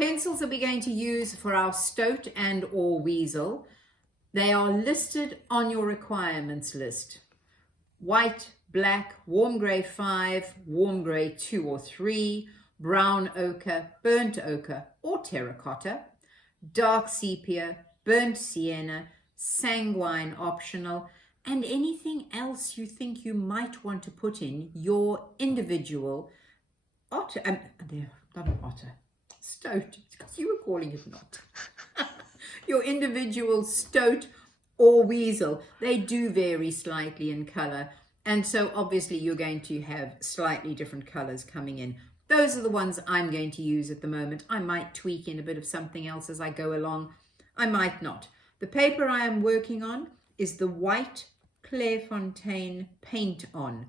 pencils that we're going to use for our Stoat and or Weasel, they are listed on your requirements list. White, black, warm grey 5, warm grey 2 or 3, brown ochre, burnt ochre or terracotta, dark sepia, burnt sienna, sanguine optional, and anything else you think you might want to put in your individual otter, not an otter, Stoat, because you were calling it not. Your individual Stoat or Weasel. They do vary slightly in colour, and so obviously you're going to have slightly different colours coming in. Those are the ones I'm going to use at the moment. I might tweak in a bit of something else as I go along. I might not. The paper I am working on is the white Clairefontaine Paint On.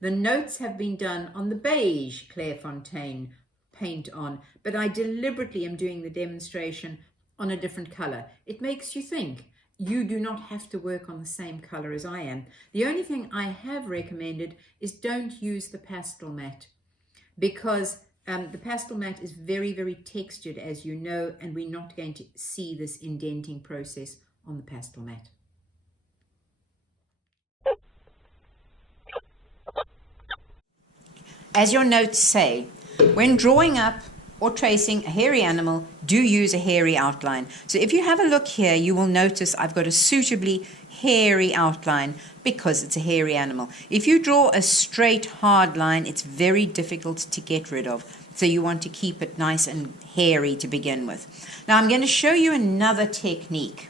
The notes have been done on the beige Clairefontaine Paint On, but I deliberately am doing the demonstration on a different colour. It makes you think. You do not have to work on the same colour as I am. The only thing I have recommended is don't use the pastel matte, because the pastel matte is very, very textured, as you know, and we're not going to see this indenting process on the pastel matte. As your notes say, when drawing up or tracing a hairy animal, do use a hairy outline. So if you have a look here, you will notice I've got a suitably hairy outline because it's a hairy animal. If you draw a straight hard line, it's very difficult to get rid of. So you want to keep it nice and hairy to begin with. Now I'm going to show you another technique,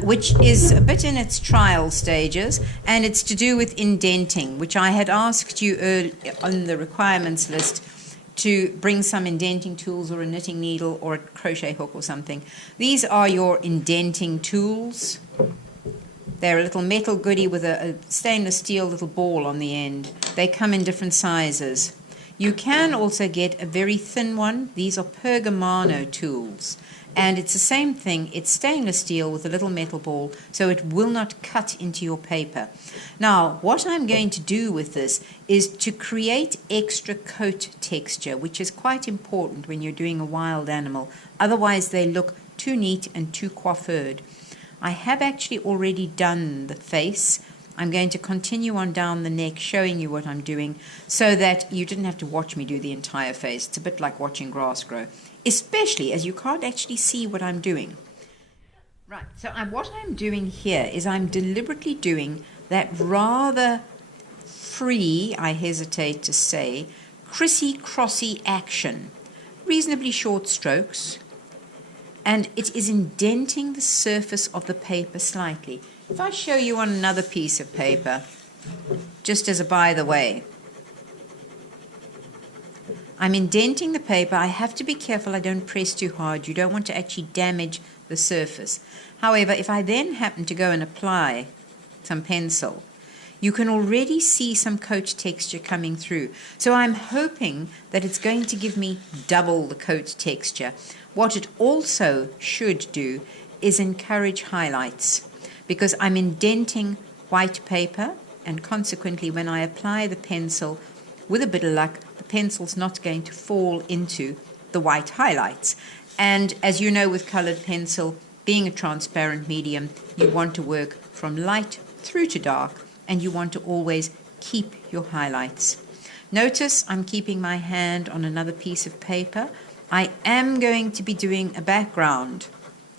which is a bit in its trial stages, and it's to do with indenting, which I had asked you earlier on the requirements list to bring some indenting tools or a knitting needle or a crochet hook or something. These are your indenting tools. They're a little metal goodie with a stainless steel little ball on the end. They come in different sizes. You can also get a very thin one. These are Pergamano tools. And it's the same thing. It's stainless steel with a little metal ball, so it will not cut into your paper. Now, what I'm going to do with this is to create extra coat texture, which is quite important when you're doing a wild animal. Otherwise, they look too neat and too coiffured. I have actually already done the face. I'm going to continue on down the neck, showing you what I'm doing, so that you didn't have to watch me do the entire face. It's a bit like watching grass grow, especially as you can't actually see what I'm doing. Right, so what I'm doing here is I'm deliberately doing that rather free, I hesitate to say, crissy-crossy action. Reasonably short strokes, and it is indenting the surface of the paper slightly. If I show you on another piece of paper, just as a by the way, I'm indenting the paper. I have to be careful I don't press too hard. You don't want to actually damage the surface. However, if I then happen to go and apply some pencil, you can already see some coat texture coming through. So I'm hoping that it's going to give me double the coat texture. What it also should do is encourage highlights, because I'm indenting white paper, and consequently when I apply the pencil, with a bit of luck, the pencil's not going to fall into the white highlights. And as you know, with coloured pencil, being a transparent medium, you want to work from light through to dark, and you want to always keep your highlights. Notice I'm keeping my hand on another piece of paper. I am going to be doing a background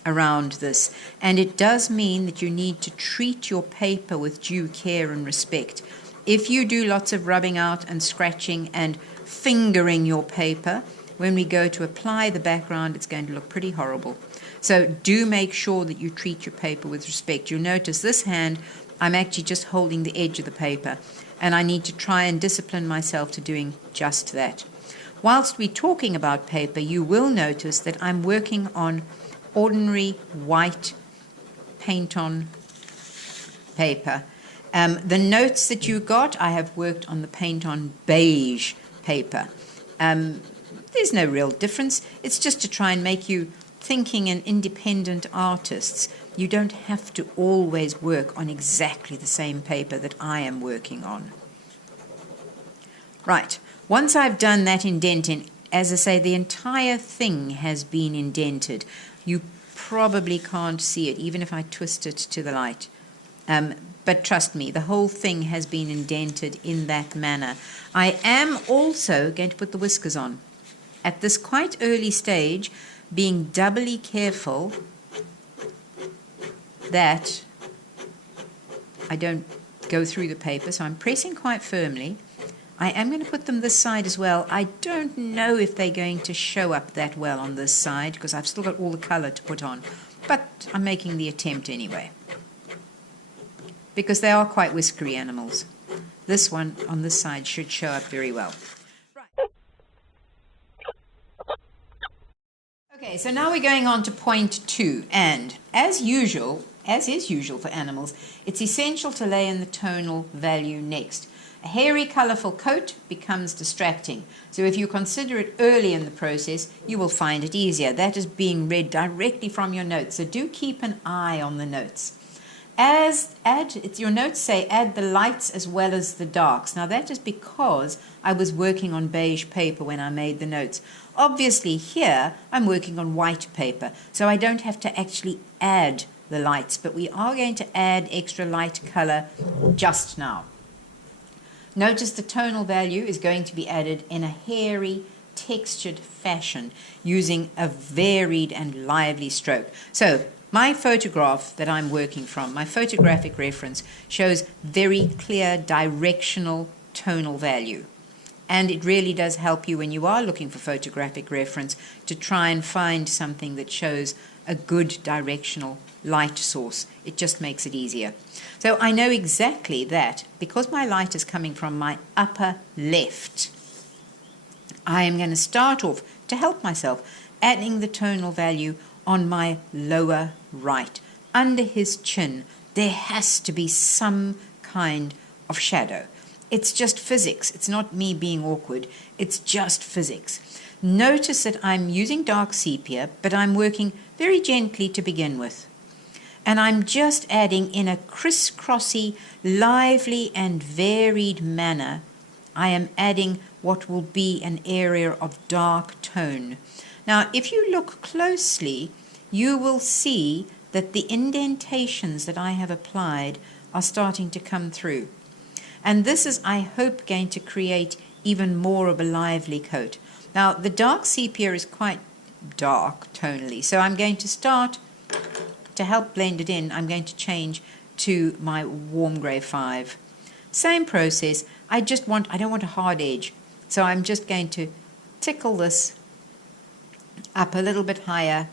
around this, and it does mean that you need to treat your paper with due care and respect. If you do lots of rubbing out and scratching and fingering your paper, when we go to apply the background, it's going to look pretty horrible. So do make sure that you treat your paper with respect. You'll notice this hand, I'm actually just holding the edge of the paper, and I need to try and discipline myself to doing just that. Whilst we're talking about paper, you will notice that I'm working on ordinary white paint-on paper. The notes that you got, I have worked on the paint-on beige paper. There's no real difference. It's just to try and make you thinking and independent artists. You don't have to always work on exactly the same paper that I am working on. Right, once I've done that indenting, as I say, the entire thing has been indented. You probably can't see it, even if I twist it to the light. But trust me, the whole thing has been indented in that manner. I am also going to put the whiskers on. At this quite early stage, being doubly careful that I don't go through the paper, so I'm pressing quite firmly. I am going to put them this side as well. I don't know if they're going to show up that well on this side because I've still got all the colour to put on, but I'm making the attempt anyway, because they are quite whiskery animals. This one on this side should show up very well. Right. Okay, so now we're going on to point 2, and as usual, as is usual for animals, it's essential to lay in the tonal value next. A hairy, colourful coat becomes distracting. So if you consider it early in the process, you will find it easier. That is being read directly from your notes. So do keep an eye on the notes. Your notes say add the lights as well as the darks. Now that is because I was working on beige paper when I made the notes. Obviously here I'm working on white paper, so I don't have to actually add the lights, but we are going to add extra light color just now. Notice the tonal value is going to be added in a hairy, textured fashion using a varied and lively stroke. So my photograph that I'm working from, my photographic reference, shows very clear directional tonal value. And it really does help you when you are looking for photographic reference to try and find something that shows a good directional light source. It just makes it easier. So I know exactly that because my light is coming from my upper left, I am going to start off, to help myself, adding the tonal value on my lower right. Under his chin, there has to be some kind of shadow. It's just physics. It's not me being awkward. It's just physics. Notice that I'm using dark sepia, but I'm working very gently to begin with. And I'm just adding in a crisscrossy, lively and varied manner, I am adding what will be an area of dark tone. Now, if you look closely, you will see that the indentations that I have applied are starting to come through. And this is, I hope, going to create even more of a lively coat. Now, the dark sepia is quite dark tonally, so I'm going to start, to help blend it in, I'm going to change to my warm grey 5. Same process, I don't want a hard edge, so I'm just going to tickle this up a little bit higher.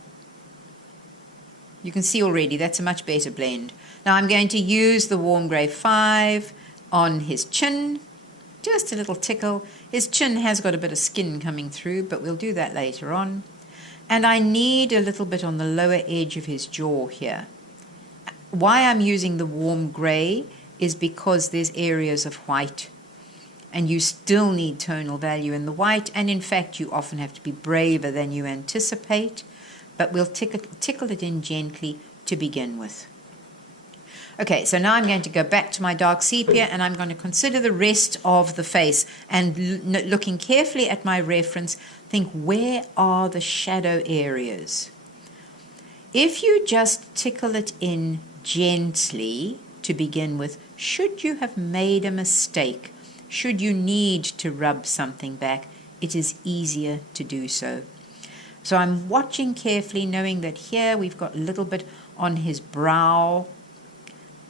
You can see already that's a much better blend. Now I'm going to use the warm grey 5 on his chin, just a little tickle. His chin has got a bit of skin coming through, but we'll do that later on. And I need a little bit on the lower edge of his jaw here. Why I'm using the warm grey is because there's areas of white, and you still need tonal value in the white, and in fact you often have to be braver than you anticipate, but we'll tickle it in gently to begin with. Okay, so now I'm going to go back to my dark sepia and I'm going to consider the rest of the face, and looking carefully at my reference, think, where are the shadow areas? If you just tickle it in gently to begin with, should you have made a mistake, should you need to rub something back, it is easier to do so. So I'm watching carefully, knowing that here we've got a little bit on his brow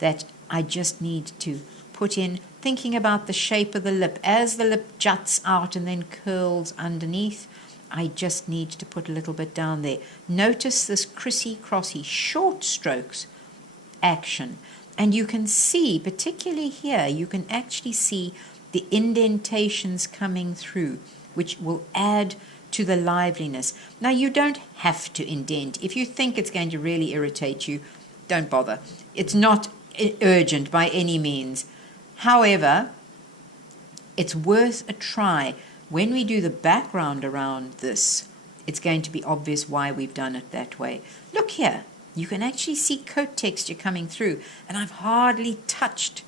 that I just need to put in, thinking about the shape of the lip. As the lip juts out and then curls underneath, I just need to put a little bit down there. Notice this crissy-crossy, short strokes action. And you can see, particularly here, you can actually see the indentations coming through, which will add to the liveliness. Now, you don't have to indent. If you think it's going to really irritate you, don't bother. It's not urgent by any means. However, it's worth a try. When we do the background around this, it's going to be obvious why we've done it that way. Look here. You can actually see coat texture coming through, and I've hardly touched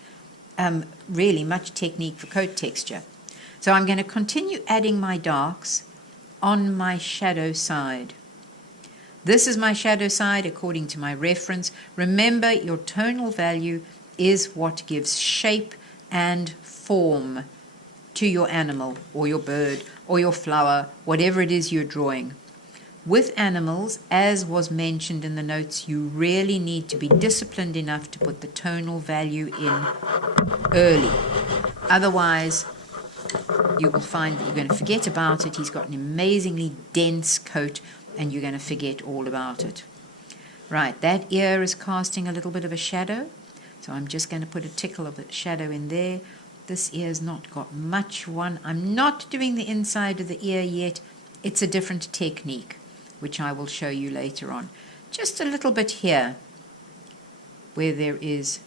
really much technique for coat texture. So I'm going to continue adding my darks on my shadow side. This is my shadow side according to my reference. Remember, your tonal value is what gives shape and form to your animal or your bird or your flower, whatever it is you're drawing. With animals, as was mentioned in the notes, you really need to be disciplined enough to put the tonal value in early. Otherwise, you will find that you're going to forget about it. He's got an amazingly dense coat, and you're going to forget all about it. Right, that ear is casting a little bit of a shadow, so I'm just going to put a tickle of a shadow in there. This ear's not got much one. I'm not doing the inside of the ear yet. It's a different technique, which I will show you later on. Just a little bit here, where there is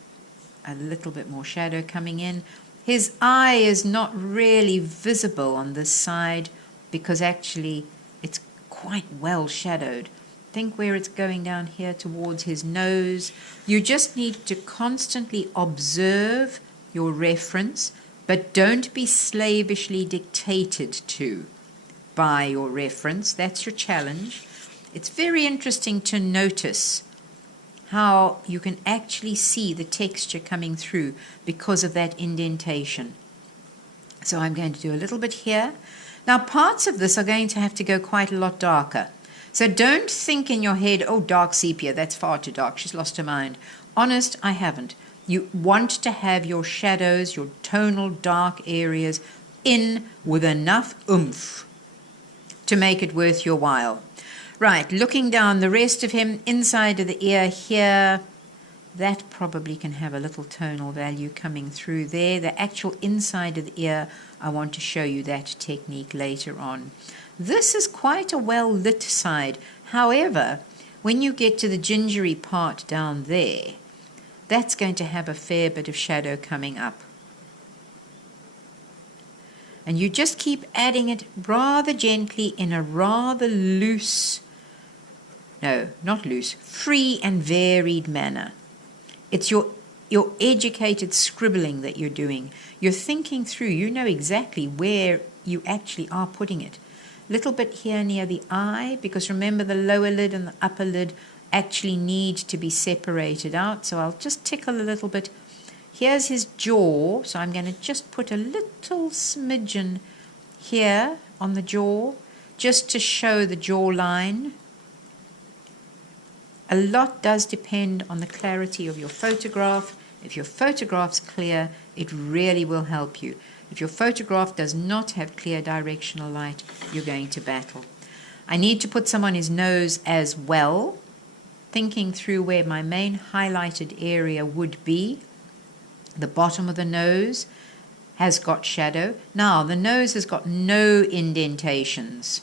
a little bit more shadow coming in. His eye is not really visible on this side because actually it's quite well shadowed. Think where it's going down here towards his nose. You just need to constantly observe your reference, but don't be slavishly dictated to by your reference. That's your challenge. It's very interesting to notice how you can actually see the texture coming through because of that indentation. So I'm going to do a little bit here. Now, parts of this are going to have to go quite a lot darker. So don't think in your head, oh, dark sepia, that's far too dark, she's lost her mind. Honest, I haven't. You want to have your shadows, your tonal dark areas in with enough oomph to make it worth your while. Right, looking down the rest of him, inside of the ear here, that probably can have a little tonal value coming through there. The actual inside of the ear, I want to show you that technique later on. This is quite a well-lit side. However, when you get to the gingery part down there, that's going to have a fair bit of shadow coming up. And you just keep adding it rather gently in a rather loose, no, not loose, free and varied manner. It's your educated scribbling that you're doing. You're thinking through, you know exactly where you actually are putting it. Little bit here near the eye, because remember the lower lid and the upper lid actually need to be separated out. So I'll just tickle a little bit. Here's his jaw, so I'm going to just put a little smidgen here on the jaw, just to show the jawline. A lot does depend on the clarity of your photograph. If your photograph's clear, it really will help you. If your photograph does not have clear directional light, you're going to battle. I need to put some on his nose as well, thinking through where my main highlighted area would be. The bottom of the nose has got shadow. Now, the nose has got no indentations,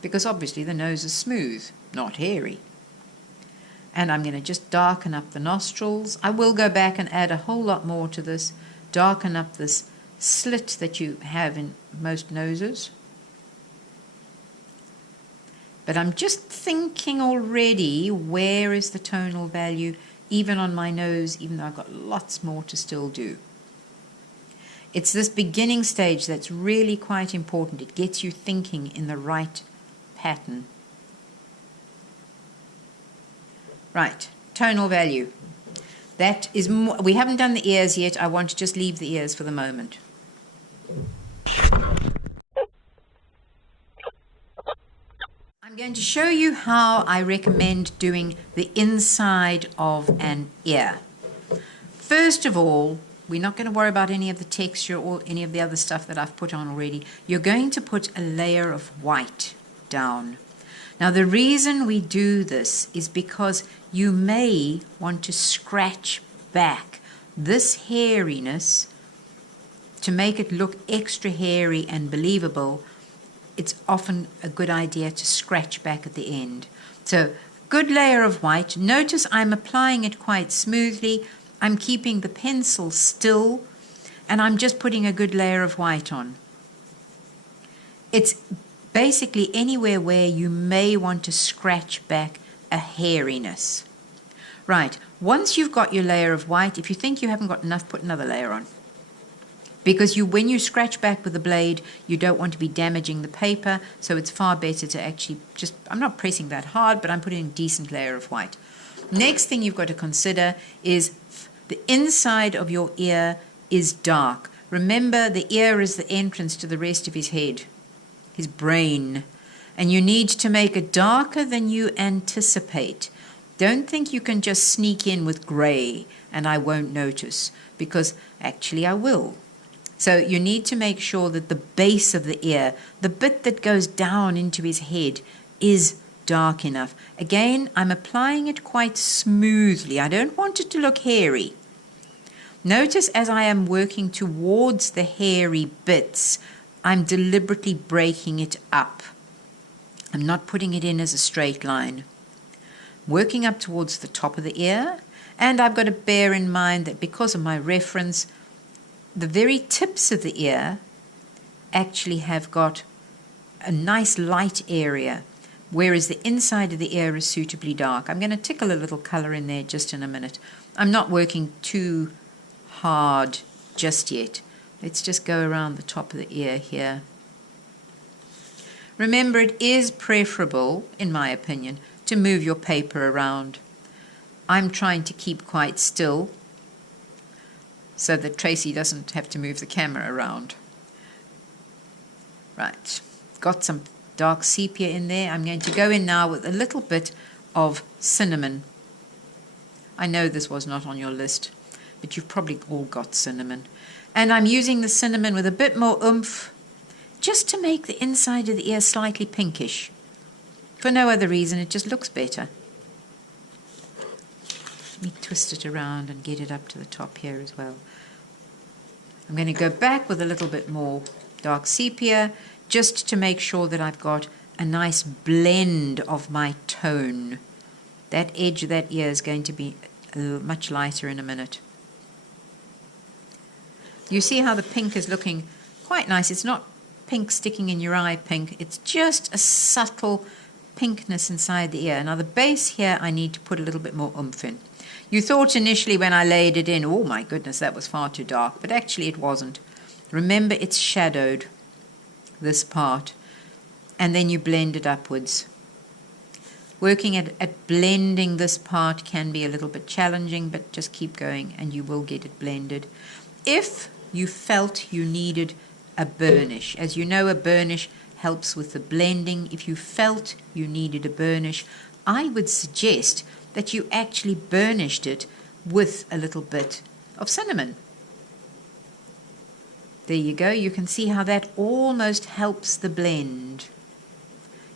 because obviously the nose is smooth, not hairy. And I'm going to just darken up the nostrils. I will go back and add a whole lot more to this, darken up this slit that you have in most noses. But I'm just thinking already, where is the tonal value, even on my nose, even though I've got lots more to still do. It's this beginning stage that's really quite important. It gets you thinking in the right pattern. Right, tonal value. That is more, we haven't done the ears yet. I want to just leave the ears for the moment. I'm going to show you how I recommend doing the inside of an ear. First of all, we're not going to worry about any of the texture or any of the other stuff that I've put on already. You're going to put a layer of white down. Now, the reason we do this is because you may want to scratch back this hairiness to make it look extra hairy and believable. It's often a good idea to scratch back at the end. So, good layer of white. Notice I'm applying it quite smoothly. I'm keeping the pencil still, and I'm just putting a good layer of white on. It's basically anywhere where you may want to scratch back a hairiness. Right, once you've got your layer of white, if you think you haven't got enough, put another layer on. because when you scratch back with the blade, you don't want to be damaging the paper, so it's far better to actually just, I'm not pressing that hard, but I'm putting a decent layer of white. Next thing you've got to consider is the inside of your ear is dark. Remember, the ear is the entrance to the rest of his head, his brain, and you need to make it darker than you anticipate. Don't think you can just sneak in with grey and I won't notice, because actually I will. So you need to make sure that the base of the ear, the bit that goes down into his head, is dark enough. Again, I'm applying it quite smoothly. I don't want it to look hairy. Notice as I am working towards the hairy bits, I'm deliberately breaking it up. I'm not putting it in as a straight line. Working up towards the top of the ear, and I've got to bear in mind that because of my reference, the very tips of the ear actually have got a nice light area, whereas the inside of the ear is suitably dark. I'm going to tickle a little color in there just in a minute. I'm not working too hard just yet. Let's just go around the top of the ear here. Remember, it is preferable, in my opinion, to move your paper around. I'm trying to keep quite still so that Tracy doesn't have to move the camera around. Right, got some dark sepia in there. I'm going to go in now with a little bit of cinnamon. I know this was not on your list, but you've probably all got cinnamon. And I'm using the cinnamon with a bit more oomph, just to make the inside of the ear slightly pinkish. For no other reason, it just looks better. Let me twist it around and get it up to the top here as well. I'm going to go back with a little bit more dark sepia, just to make sure that I've got a nice blend of my tone. That edge of that ear is going to be much lighter in a minute. You see how the pink is looking quite nice. It's not pink sticking in your eye pink. It's just a subtle pinkness inside the ear. Now the base here, I need to put a little bit more oomph in. You thought initially when I laid it in, oh my goodness, that was far too dark, but actually it wasn't. Remember, it's shadowed, this part, and then you blend it upwards. Working at blending this part can be a little bit challenging, but just keep going and you will get it blended. If you felt you needed a burnish, as you know, a burnish helps with the blending. If you felt you needed a burnish, I would suggest that you actually burnished it with a little bit of cinnamon. There you go. You can see how that almost helps the blend.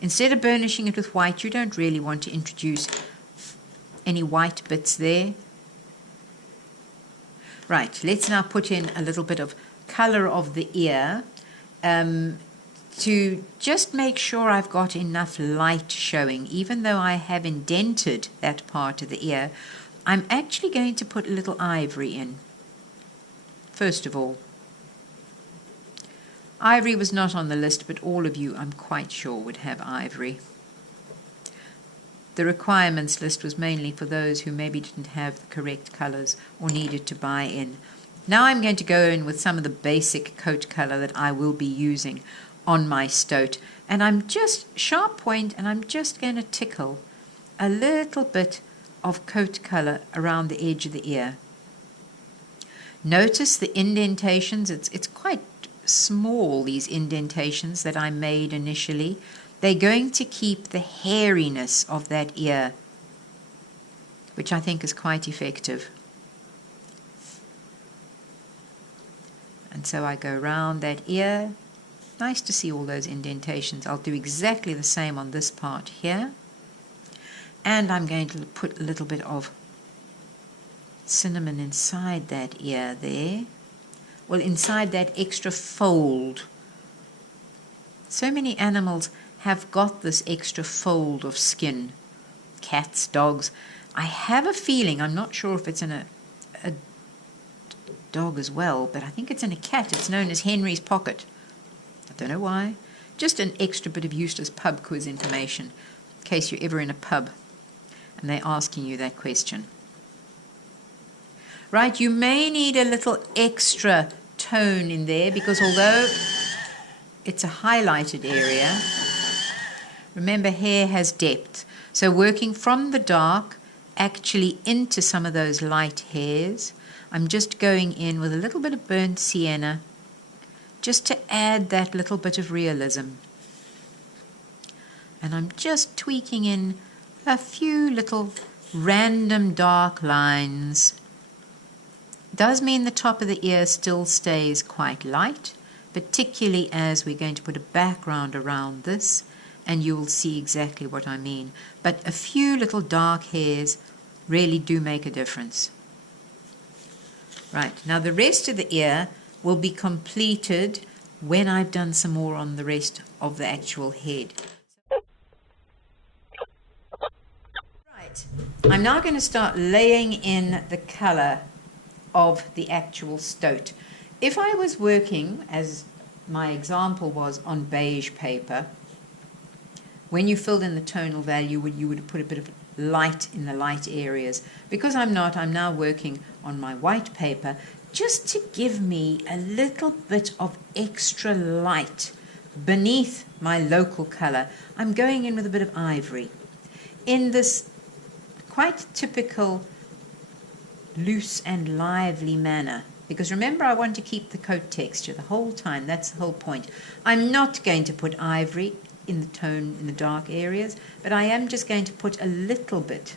Instead of burnishing it with white, you don't really want to introduce any white bits there. Right, let's now put in a little bit of color of the ear to just make sure I've got enough light showing. Even though I have indented that part of the ear, I'm actually going to put a little ivory in. First of all, ivory was not on the list, but all of you, I'm quite sure, would have ivory. The requirements list was mainly for those who maybe didn't have the correct colors or needed to buy in. Now I'm going to go in with some of the basic coat color that I will be using on my stoat. And I'm just sharp point, and I'm just going to tickle a little bit of coat color around the edge of the ear. Notice the indentations. It's quite small, these indentations that I made initially. They're going to keep the hairiness of that ear, which I think is quite effective. And so I go round that ear. Nice to see all those indentations. I'll do exactly the same on this part here. And I'm going to put a little bit of cinnamon inside that ear there. Well, inside that extra fold. So many animals have got this extra fold of skin. Cats, dogs. I have a feeling, I'm not sure if it's in a dog as well, but I think it's in a cat. It's known as Henry's pocket. I don't know why. Just an extra bit of useless pub quiz information, in case you're ever in a pub and they're asking you that question. Right, you may need a little extra tone in there, because although it's a highlighted area, remember hair has depth. So working from the dark actually into some of those light hairs, I'm just going in with a little bit of burnt sienna just to add that little bit of realism. And I'm just tweaking in a few little random dark lines. Does mean the top of the ear still stays quite light, particularly as we're going to put a background around this, and you will see exactly what I mean. But a few little dark hairs really do make a difference. Right, now the rest of the ear will be completed when I've done some more on the rest of the actual head. Right, I'm now going to start laying in the color of the actual stoat. If I was working, as my example was, on beige paper, when you filled in the tonal value, you would have put a bit of light in the light areas. Because I'm not, I'm now working on my white paper, just to give me a little bit of extra light beneath my local color. I'm going in with a bit of ivory in this quite typical loose and lively manner, because remember, I want to keep the coat texture the whole time. That's the whole point. I'm not going to put ivory in the tone in the dark areas, but I am just going to put a little bit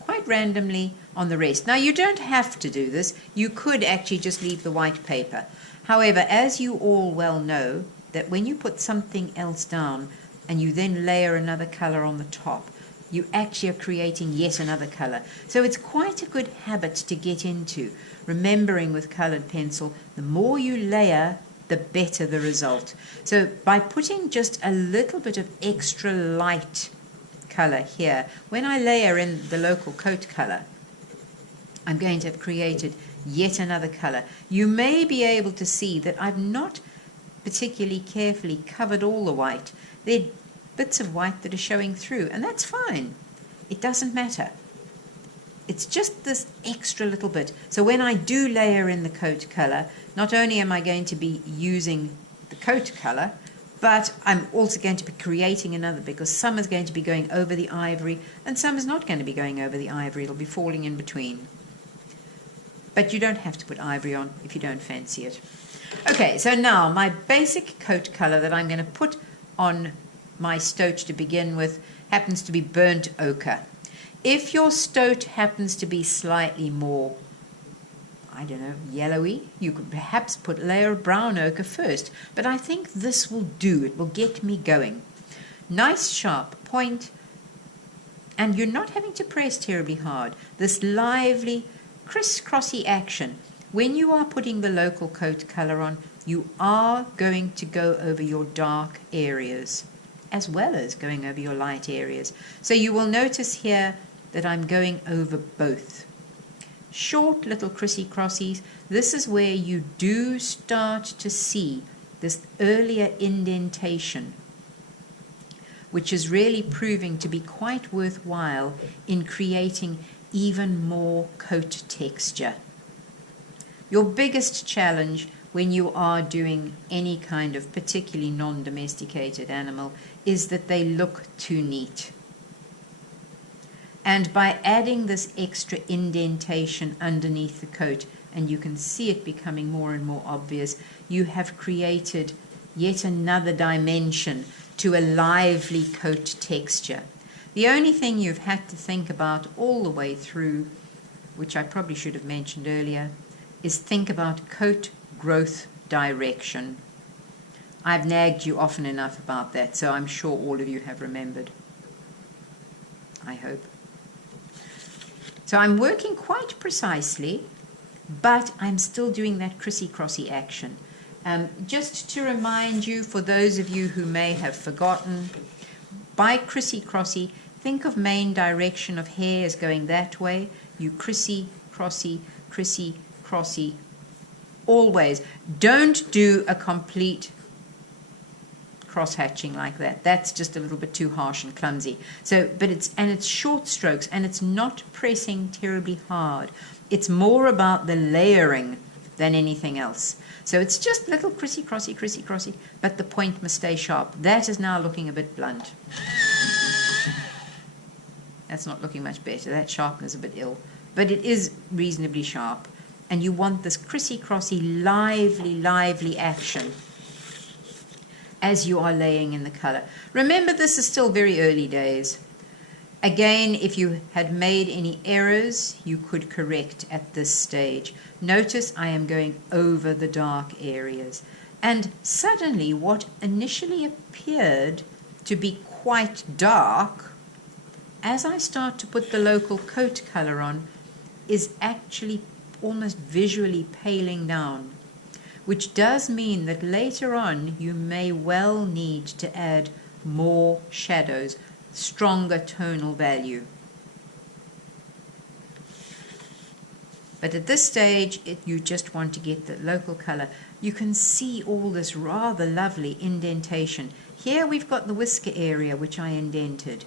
quite randomly on the rest. Now, you don't have to do this. You could actually just leave the white paper. However, as you all well know, that when you put something else down and you then layer another color on the top, you actually are creating yet another color. So it's quite a good habit to get into, remembering with colored pencil, the more you layer, the better the result. So by putting just a little bit of extra light color here, when I layer in the local coat color, I'm going to have created yet another color. You may be able to see that I've not particularly carefully covered all the white. There are bits of white that are showing through, and that's fine. It doesn't matter. It's just this extra little bit. So when I do layer in the coat color, not only am I going to be using the coat color, but I'm also going to be creating another, because some is going to be going over the ivory and some is not going to be going over the ivory. It'll be falling in between. But you don't have to put ivory on if you don't fancy it. Okay, so now my basic coat color that I'm going to put on my stoat to begin with happens to be burnt ochre. If your stoat happens to be slightly more, I don't know, yellowy, you could perhaps put a layer of brown ochre first, but I think this will do. It will get me going. Nice sharp point, and you're not having to press terribly hard. This lively, crisscrossy action. When you are putting the local coat color on, you are going to go over your dark areas as well as going over your light areas. So you will notice here that I'm going over both. Short little crissy-crossies. This is where you do start to see this earlier indentation, which is really proving to be quite worthwhile in creating even more coat texture. Your biggest challenge when you are doing any kind of particularly non-domesticated animal is that they look too neat. And by adding this extra indentation underneath the coat, and you can see it becoming more and more obvious, you have created yet another dimension to a lively coat texture. The only thing you've had to think about all the way through, which I probably should have mentioned earlier, is think about coat growth direction. I've nagged you often enough about that, so I'm sure all of you have remembered. I hope. So I'm working quite precisely, but I'm still doing that crissy-crossy action. Just to remind you, for those of you who may have forgotten, by crissy-crossy, think of main direction of hair as going that way. You crissy-crossy, crissy-crossy, always. Don't do a complete cross-hatching like that. That's just a little bit too harsh and clumsy. So, but it's short strokes, and it's not pressing terribly hard. It's more about the layering than anything else. So it's just little crissy-crossy, but the point must stay sharp. That is now looking a bit blunt. That's not looking much better. That sharpness is a bit ill, but it is reasonably sharp. And you want this crissy-crossy, lively action as you are laying in the color. Remember, this is still very early days. Again, if you had made any errors, you could correct at this stage. Notice I am going over the dark areas. And suddenly what initially appeared to be quite dark, as I start to put the local coat color on, is actually almost visually paling down, which does mean that later on you may well need to add more shadows, stronger tonal value. But at this stage, you just want to get the local color. You can see all this rather lovely indentation. Here we've got the whisker area, which I indented.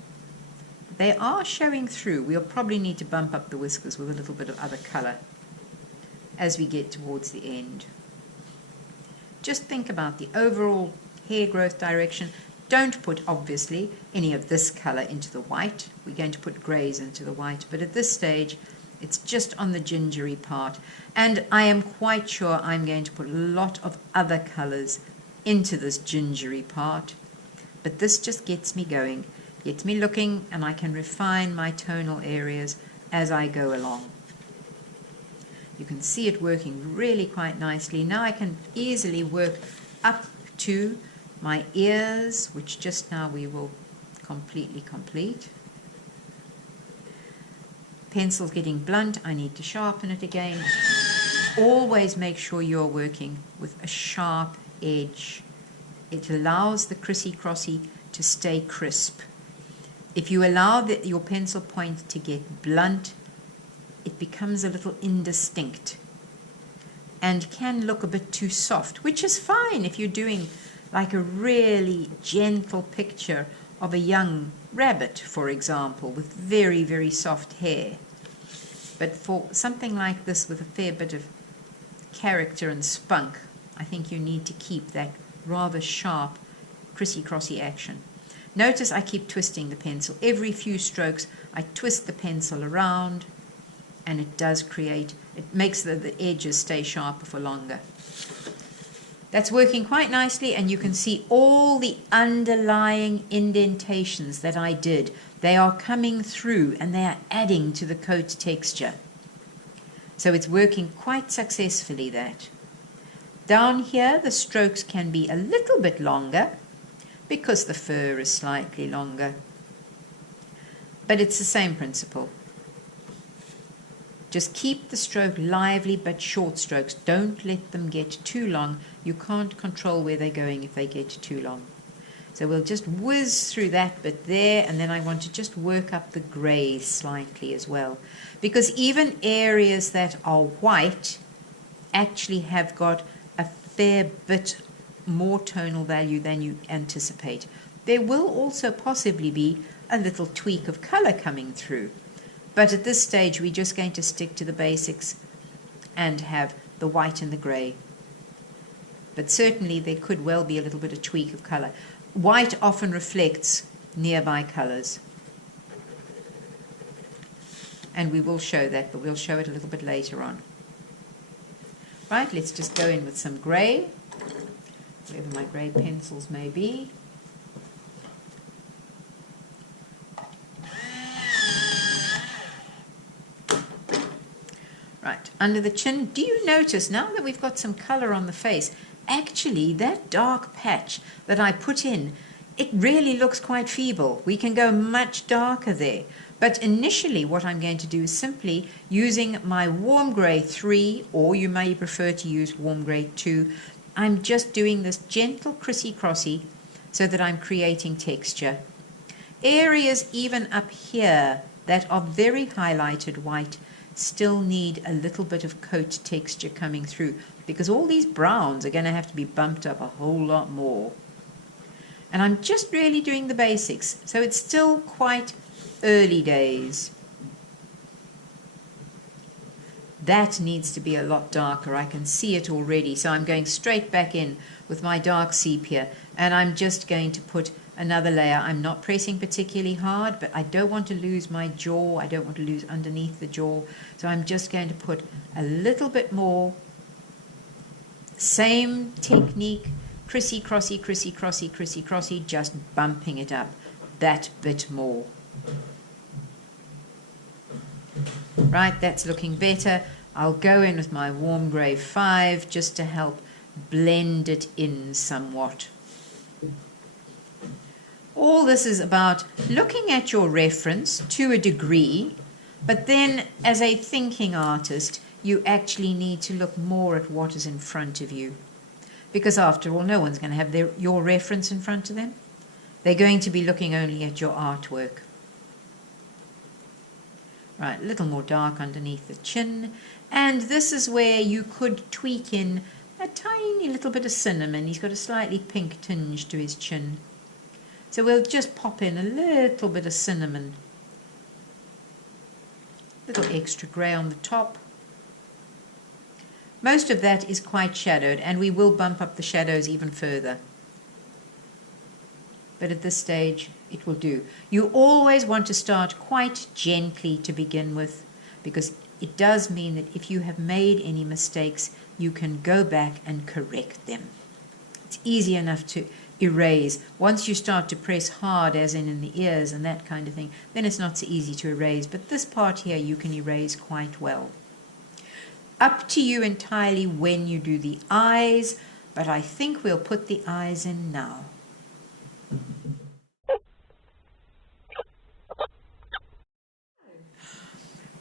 They are showing through. We'll probably need to bump up the whiskers with a little bit of other color as we get towards the end. Just think about the overall hair growth direction. Don't put, obviously, any of this color into the white. We're going to put grays into the white, but at this stage, it's just on the gingery part. And I am quite sure I'm going to put a lot of other colors into this gingery part. But this just gets me going, gets me looking, and I can refine my tonal areas as I go along. You can see it working really quite nicely. Now I can easily work up to my ears, which just now we will completely complete. Pencil's getting blunt. I need to sharpen it again. Always make sure you're working with a sharp edge. It allows the crissy-crossy to stay crisp. If you allow your pencil point to get blunt, it becomes a little indistinct and can look a bit too soft, which is fine if you're doing like a really gentle picture of a young rabbit, for example, with very, very soft hair. But for something like this with a fair bit of character and spunk, I think you need to keep that rather sharp, crissy-crossy action. Notice I keep twisting the pencil. Every few strokes I twist the pencil around, and it does create, it makes the edges stay sharper for longer. That's working quite nicely, and you can see all the underlying indentations that I did. They are coming through and they are adding to the coat texture. So it's working quite successfully, that. Down here the strokes can be a little bit longer because the fur is slightly longer. But it's the same principle. Just keep the stroke lively but short strokes. Don't let them get too long. You can't control where they're going if they get too long. So we'll just whiz through that bit there, and then I want to just work up the greys slightly as well. Because even areas that are white actually have got a fair bit more tonal value than you anticipate. There will also possibly be a little tweak of color coming through. But at this stage, we're just going to stick to the basics and have the white and the grey. But certainly there could well be a little bit of tweak of colour. White often reflects nearby colours. And we will show that, but we'll show it a little bit later on. Right, let's just go in with some grey, wherever my grey pencils may be. Right, under the chin, do you notice now that we've got some colour on the face, actually that dark patch that I put in, it really looks quite feeble. We can go much darker there. But initially what I'm going to do is simply using my warm grey 3, or you may prefer to use warm grey 2, I'm just doing this gentle crissy-crossy so that I'm creating texture. Areas even up here that are very highlighted white still need a little bit of coat texture coming through, because all these browns are going to have to be bumped up a whole lot more. And I'm just really doing the basics, so it's still quite early days. That needs to be a lot darker. I can see it already. So I'm going straight back in with my dark sepia, and I'm just going to put another layer. I'm not pressing particularly hard, but I don't want to lose my jaw. I don't want to lose underneath the jaw. So I'm just going to put a little bit more. Same technique, crissy, crossy, crissy, crossy, crissy, crossy, just bumping it up that bit more. Right, that's looking better. I'll go in with my warm grey 5 just to help blend it in somewhat. All this is about looking at your reference to a degree, but then as a thinking artist, you actually need to look more at what is in front of you. Because after all, no one's going to have your reference in front of them. They're going to be looking only at your artwork. Right, a little more dark underneath the chin. And this is where you could tweak in a tiny little bit of cinnamon. He's got a slightly pink tinge to his chin. So we'll just pop in a little bit of cinnamon. A little extra grey on the top. Most of that is quite shadowed, and we will bump up the shadows even further. But at this stage, it will do. You always want to start quite gently to begin with, because it does mean that if you have made any mistakes, you can go back and correct them. It's easy enough to erase. Once you start to press hard, as in the ears and that kind of thing, then it's not so easy to erase. But this part here, you can erase quite well. Up to you entirely when you do the eyes, but I think we'll put the eyes in now.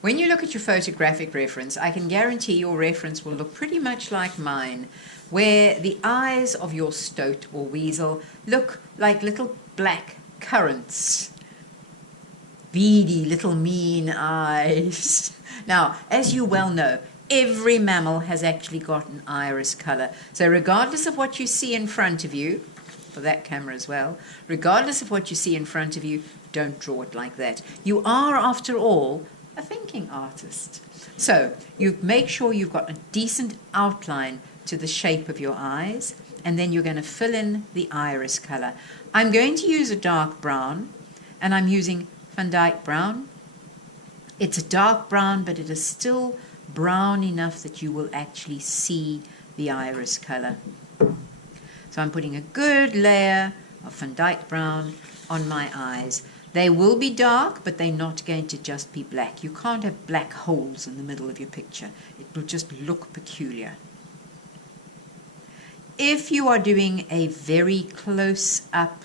When you look at your photographic reference, I can guarantee your reference will look pretty much like mine, where the eyes of your stoat or weasel look like little black currants. Beady little mean eyes. Now, as you well know, every mammal has actually got an iris color. So regardless of what you see in front of you, for that camera as well, regardless of what you see in front of you, don't draw it like that. You are, after all, a thinking artist. So you make sure you've got a decent outline to the shape of your eyes, and then you're going to fill in the iris color. I'm going to use a dark brown, and I'm using Van Dyke brown. It's a dark brown, but it is still brown enough that you will actually see the iris color. So I'm putting a good layer of Van Dyke brown on my eyes. They will be dark, but they're not going to just be black. You can't have black holes in the middle of your picture. It will just look peculiar. If you are doing a very close-up,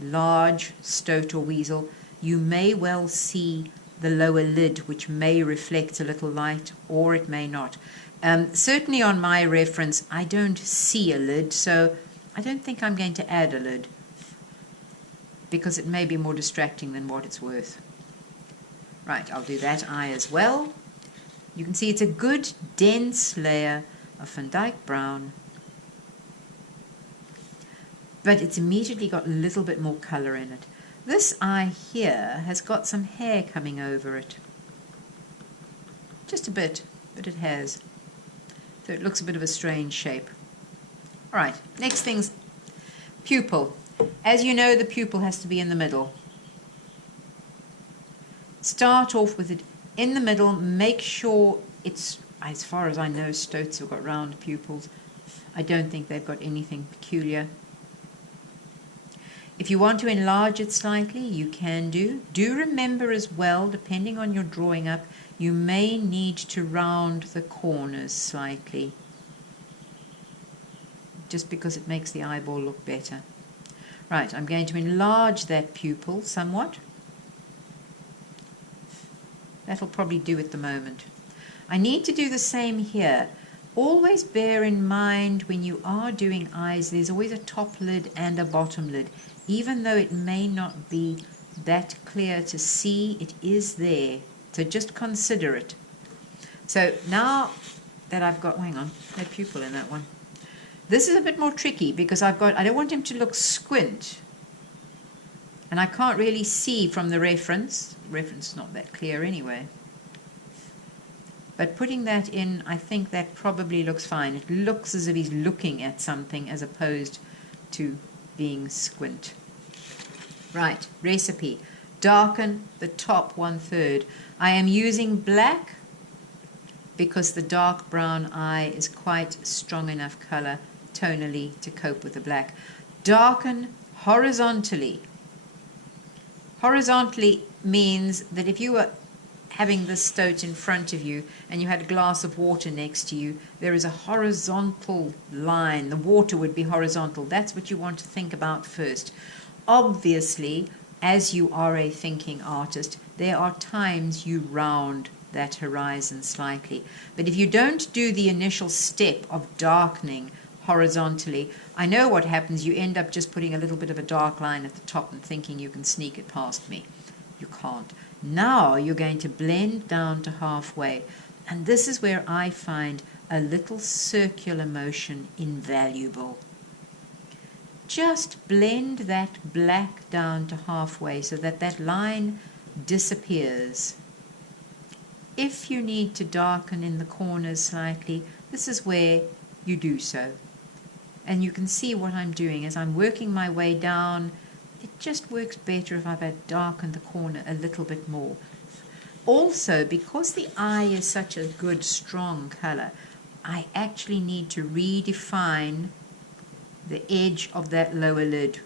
large stoat or weasel, you may well see the lower lid, which may reflect a little light, or it may not. Certainly on my reference, I don't see a lid, so I don't think I'm going to add a lid, because it may be more distracting than what it's worth. Right, I'll do that eye as well. You can see it's a good dense layer of Van Dyke brown, but it's immediately got a little bit more color in it. This eye here has got some hair coming over it. Just a bit, but it has. So it looks a bit of a strange shape. All right, next thing's pupil. As you know, the pupil has to be in the middle. Start off with it in the middle. Make sure it's, as far as I know, stoats have got round pupils. I don't think they've got anything peculiar. If you want to enlarge it slightly, you can do. Do remember as well, depending on your drawing up, you may need to round the corners slightly, just because it makes the eyeball look better. Right, I'm going to enlarge that pupil somewhat. That'll probably do at the moment. I need to do the same here. Always bear in mind when you are doing eyes, there's always a top lid and a bottom lid. Even though it may not be that clear to see, it is there. So just consider it. So now that I've got, hang on, no pupil in that one. This is a bit more tricky because I don't want him to look squint. And I can't really see from the reference. The reference is not that clear anyway. But putting that in, I think that probably looks fine. It looks as if he's looking at something as opposed to being squint. Right, recipe. Darken the top 1/3. I am using black because the dark brown eye is quite strong enough color tonally to cope with the black. Darken horizontally. Horizontally means that if you were having this stoat in front of you and you had a glass of water next to you, there is a horizontal line. The water would be horizontal. That's what you want to think about first. Obviously, as you are a thinking artist, there are times you round that horizon slightly. But if you don't do the initial step of darkening horizontally, I know what happens. You end up just putting a little bit of a dark line at the top and thinking you can sneak it past me. You can't. Now you're going to blend down to halfway. And this is where I find a little circular motion invaluable. Just blend that black down to halfway so that that line disappears. If you need to darken in the corners slightly, this is where you do so. And you can see what I'm doing as I'm working my way down. It just works better if I've darkened the corner a little bit more. Also, because the eye is such a good, strong color, I actually need to redefine the edge of that lower lid.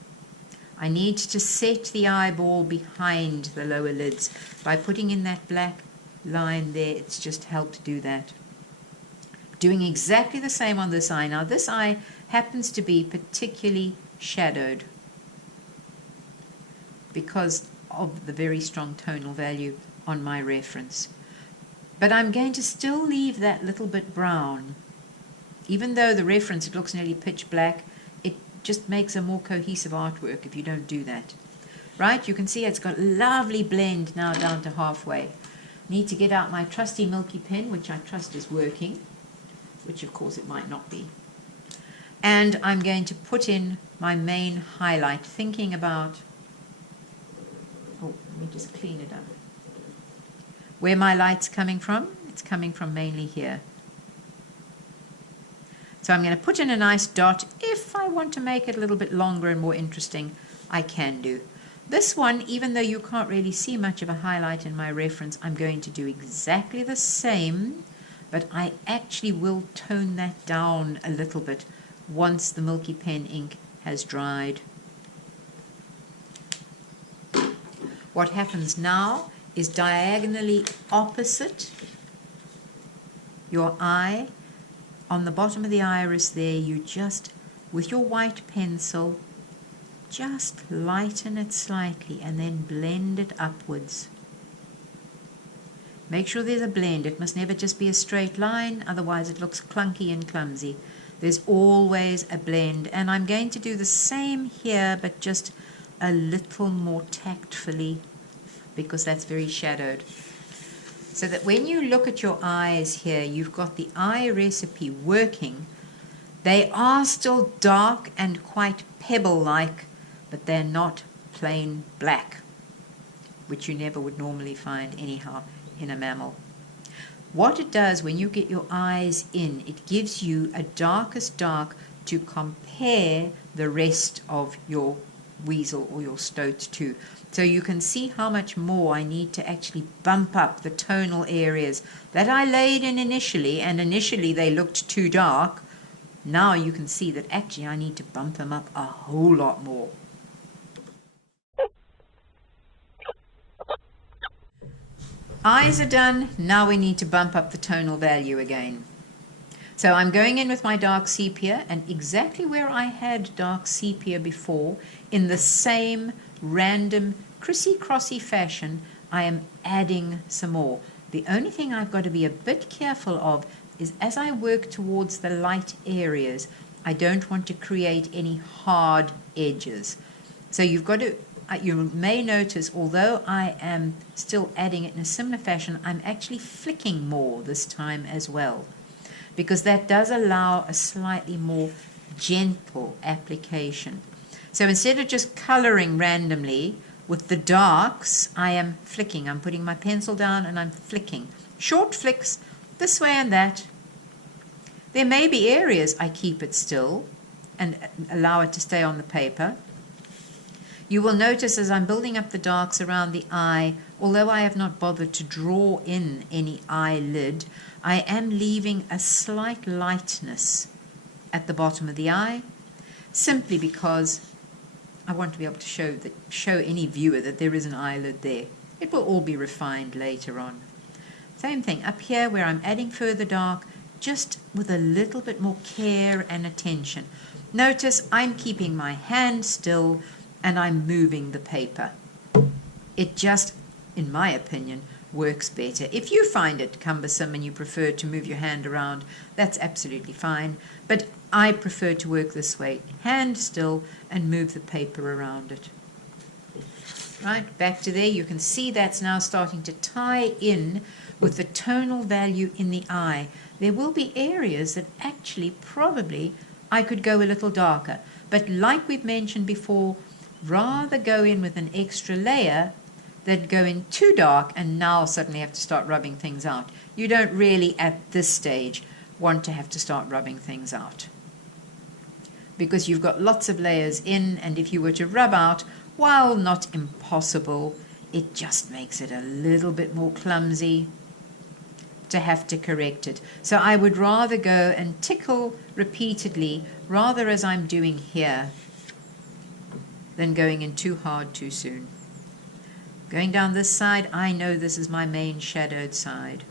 I need to set the eyeball behind the lower lids. By putting in that black line there, it's just helped do that. Doing exactly the same on this eye. Now this eye happens to be particularly shadowed because of the very strong tonal value on my reference. But I'm going to still leave that little bit brown. Even though the reference, it looks nearly pitch black, it just makes a more cohesive artwork if you don't do that. Right, you can see it's got a lovely blend now down to halfway. Need to get out my trusty Milky pen, which I trust is working, which of course it might not be. And I'm going to put in my main highlight, thinking about, oh, let me just clean it up. Where my light's coming from, it's coming from mainly here. So I'm going to put in a nice dot. If I want to make it a little bit longer and more interesting, I can do. This one, even though you can't really see much of a highlight in my reference, I'm going to do exactly the same, but I actually will tone that down a little bit once the Milky Pen ink has dried. What happens now is diagonally opposite your eye, on the bottom of the iris there, you just, with your white pencil, just lighten it slightly and then blend it upwards. Make sure there's a blend. It must never just be a straight line, otherwise it looks clunky and clumsy. There's always a blend, and I'm going to do the same here, but just a little more tactfully, because that's very shadowed. So that when you look at your eyes here, you've got the eye recipe working. They are still dark and quite pebble-like, but they're not plain black, which you never would normally find anyhow in a mammal. What it does when you get your eyes in, it gives you a darkest dark to compare the rest of your weasel or your stoat to. So you can see how much more I need to actually bump up the tonal areas that I laid in initially, and initially they looked too dark. Now you can see that actually I need to bump them up a whole lot more. Eyes are done. Now we need to bump up the tonal value again. So I'm going in with my dark sepia, and exactly where I had dark sepia before, in the same random crissy-crossy fashion, I am adding some more. The only thing I've got to be a bit careful of is as I work towards the light areas, I don't want to create any hard edges. So you've got to, you may notice, although I am still adding it in a similar fashion, I'm actually flicking more this time as well, because that does allow a slightly more gentle application. So instead of just coloring randomly with the darks, I am flicking. I'm putting my pencil down and I'm flicking. Short flicks, this way and that. There may be areas I keep it still and allow it to stay on the paper. You will notice as I'm building up the darks around the eye, although I have not bothered to draw in any eyelid, I am leaving a slight lightness at the bottom of the eye, simply because I want to be able to show any viewer that there is an eyelid there. It will all be refined later on. Same thing up here where I'm adding further dark, just with a little bit more care and attention. Notice I'm keeping my hand still and I'm moving the paper. It just, in my opinion, works better. If you find it cumbersome and you prefer to move your hand around, that's absolutely fine. But I prefer to work this way, hand still and move the paper around it. Right, back to there. You can see that's now starting to tie in with the tonal value in the eye. There will be areas that actually probably I could go a little darker. But like we've mentioned before, rather go in with an extra layer than go in too dark and now suddenly have to start rubbing things out. You don't really at this stage want to have to start rubbing things out, because you've got lots of layers in, and if you were to rub out, while not impossible, it just makes it a little bit more clumsy to have to correct it. So I would rather go and tickle repeatedly, rather as I'm doing here, than going in too hard too soon. Going down this side, I know this is my main shadowed side,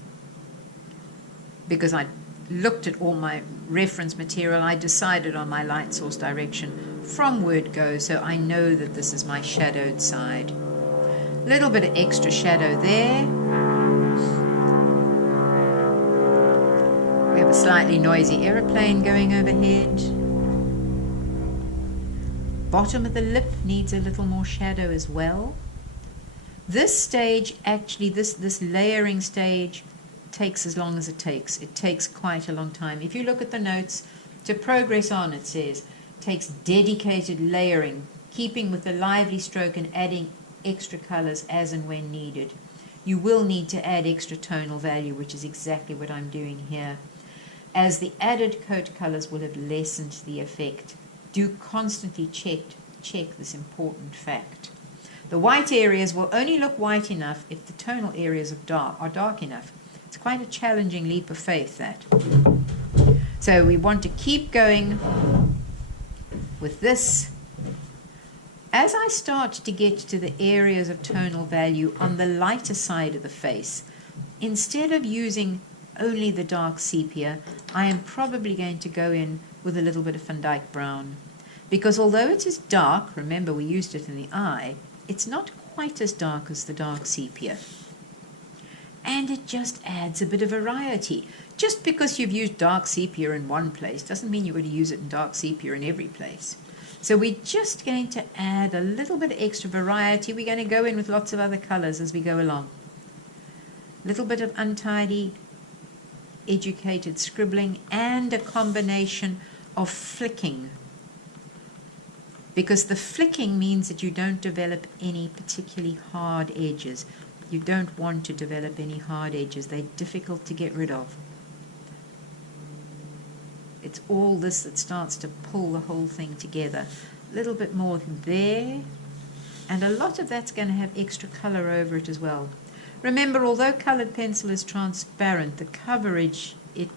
because I looked at all my reference material. I decided on my light source direction from word go, so I know that this is my shadowed side. A little bit of extra shadow there. We have a slightly noisy aeroplane going overhead. Bottom of the lip needs a little more shadow as well. This stage, actually, this layering stage takes as long as it takes. It takes quite a long time. If you look at the notes, to progress on, it says, takes dedicated layering, keeping with the lively stroke and adding extra colors as and when needed. You will need to add extra tonal value, which is exactly what I'm doing here, as the added coat colors will have lessened the effect. Do constantly check this important fact. The white areas will only look white enough if the tonal areas are dark enough. It's quite a challenging leap of faith, that. So we want to keep going with this. As I start to get to the areas of tonal value on the lighter side of the face, instead of using only the dark sepia, I am probably going to go in with a little bit of Van Dyke brown. Because although it is dark, remember we used it in the eye, it's not quite as dark as the dark sepia. And it just adds a bit of variety. Just because you've used dark sepia in one place doesn't mean you're going to use it in dark sepia in every place. So we're just going to add a little bit of extra variety. We're going to go in with lots of other colors as we go along. A little bit of untidy, educated scribbling, and a combination of flicking. Because the flicking means that you don't develop any particularly hard edges. You don't want to develop any hard edges. They're difficult to get rid of. It's all this that starts to pull the whole thing together. A little bit more there, and a lot of that's going to have extra color over it as well. Remember, although colored pencil is transparent, the coverage it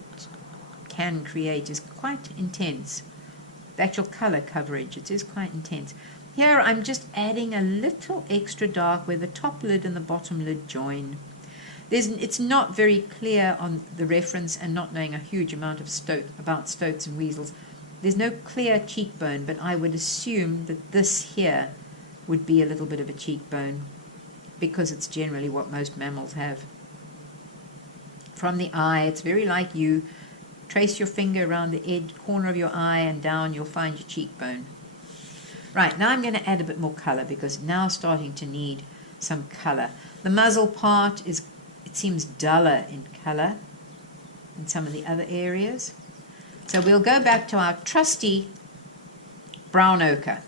can create is quite intense. The actual color coverage, it is quite intense. Here I'm just adding a little extra dark where the top lid and the bottom lid join. It's not very clear on the reference, and not knowing a huge amount of about Stoats and Weasels, there's no clear cheekbone, but I would assume that this here would be a little bit of a cheekbone, because it's generally what most mammals have. From the eye, it's very like you. Trace your finger around the edge corner of your eye and down, you'll find your cheekbone. Right, now I'm going to add a bit more color, because now starting to need some color. The muzzle part is, it seems duller in color than some of the other areas. So we'll go back to our trusty brown ochre.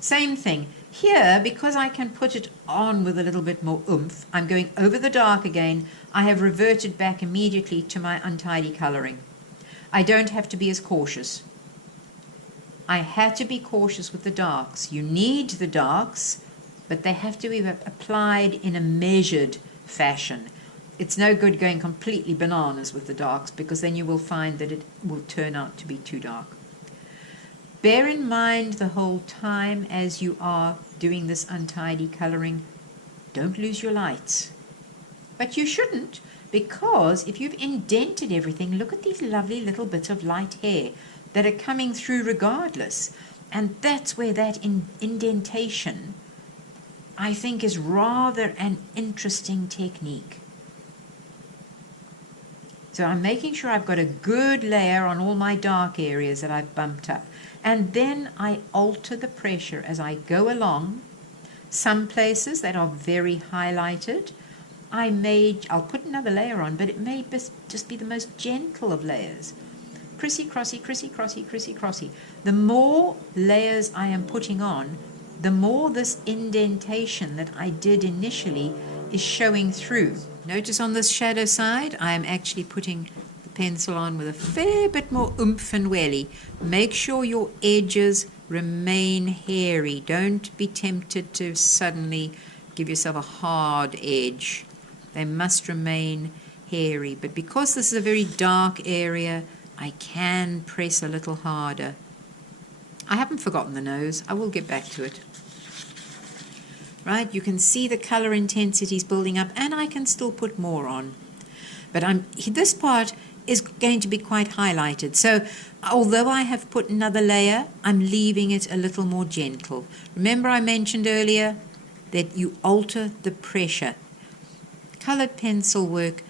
Same thing. Here, because I can put it on with a little bit more oomph, I'm going over the dark again. I have reverted back immediately to my untidy colouring. I don't have to be as cautious. I had to be cautious with the darks. You need the darks, but they have to be applied in a measured fashion. It's no good going completely bananas with the darks, because then you will find that it will turn out to be too dark. Bear in mind the whole time as you are doing this untidy colouring, don't lose your lights. But you shouldn't, because if you've indented everything, look at these lovely little bits of light hair that are coming through regardless. And that's where that indentation, I think, is rather an interesting technique. So I'm making sure I've got a good layer on all my dark areas that I've bumped up. And then I alter the pressure as I go along. Some places that are very highlighted, I'll put another layer on, but it may just be the most gentle of layers. Crissy-crossy, crissy-crossy, crissy-crossy. The more layers I am putting on, the more this indentation that I did initially is showing through. Notice on this shadow side, I am actually putting the pencil on with a fair bit more oomph and welly. Make sure your edges remain hairy. Don't be tempted to suddenly give yourself a hard edge. They must remain hairy. But because this is a very dark area, I can press a little harder. I haven't forgotten the nose. I will get back to it. Right, you can see the color intensities building up, and I can still put more on. But this part is going to be quite highlighted. So although I have put another layer, I'm leaving it a little more gentle. Remember I mentioned earlier that you alter the pressure. Colored pencil work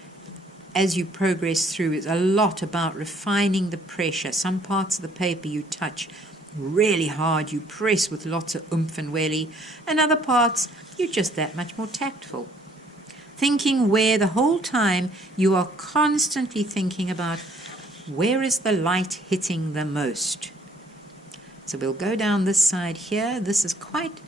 as you progress through is a lot about refining the pressure. Some parts of the paper you touch really hard, you press with lots of oomph and welly, and other parts you're just that much more tactful. Thinking where the whole time you are constantly thinking about where is the light hitting the most. So we'll go down this side here. This is quite,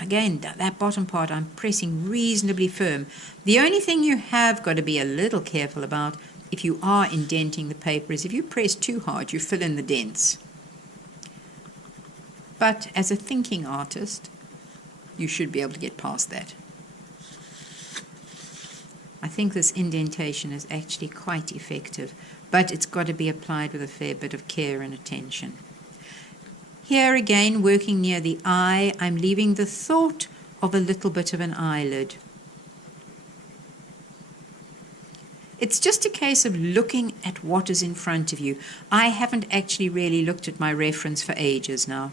again, that bottom part I'm pressing reasonably firm. The only thing you have got to be a little careful about if you are indenting the paper is if you press too hard, you fill in the dents. But as a thinking artist, you should be able to get past that. I think this indentation is actually quite effective, but it's got to be applied with a fair bit of care and attention. Here again, working near the eye, I'm leaving the thought of a little bit of an eyelid. It's just a case of looking at what is in front of you. I haven't actually really looked at my reference for ages now.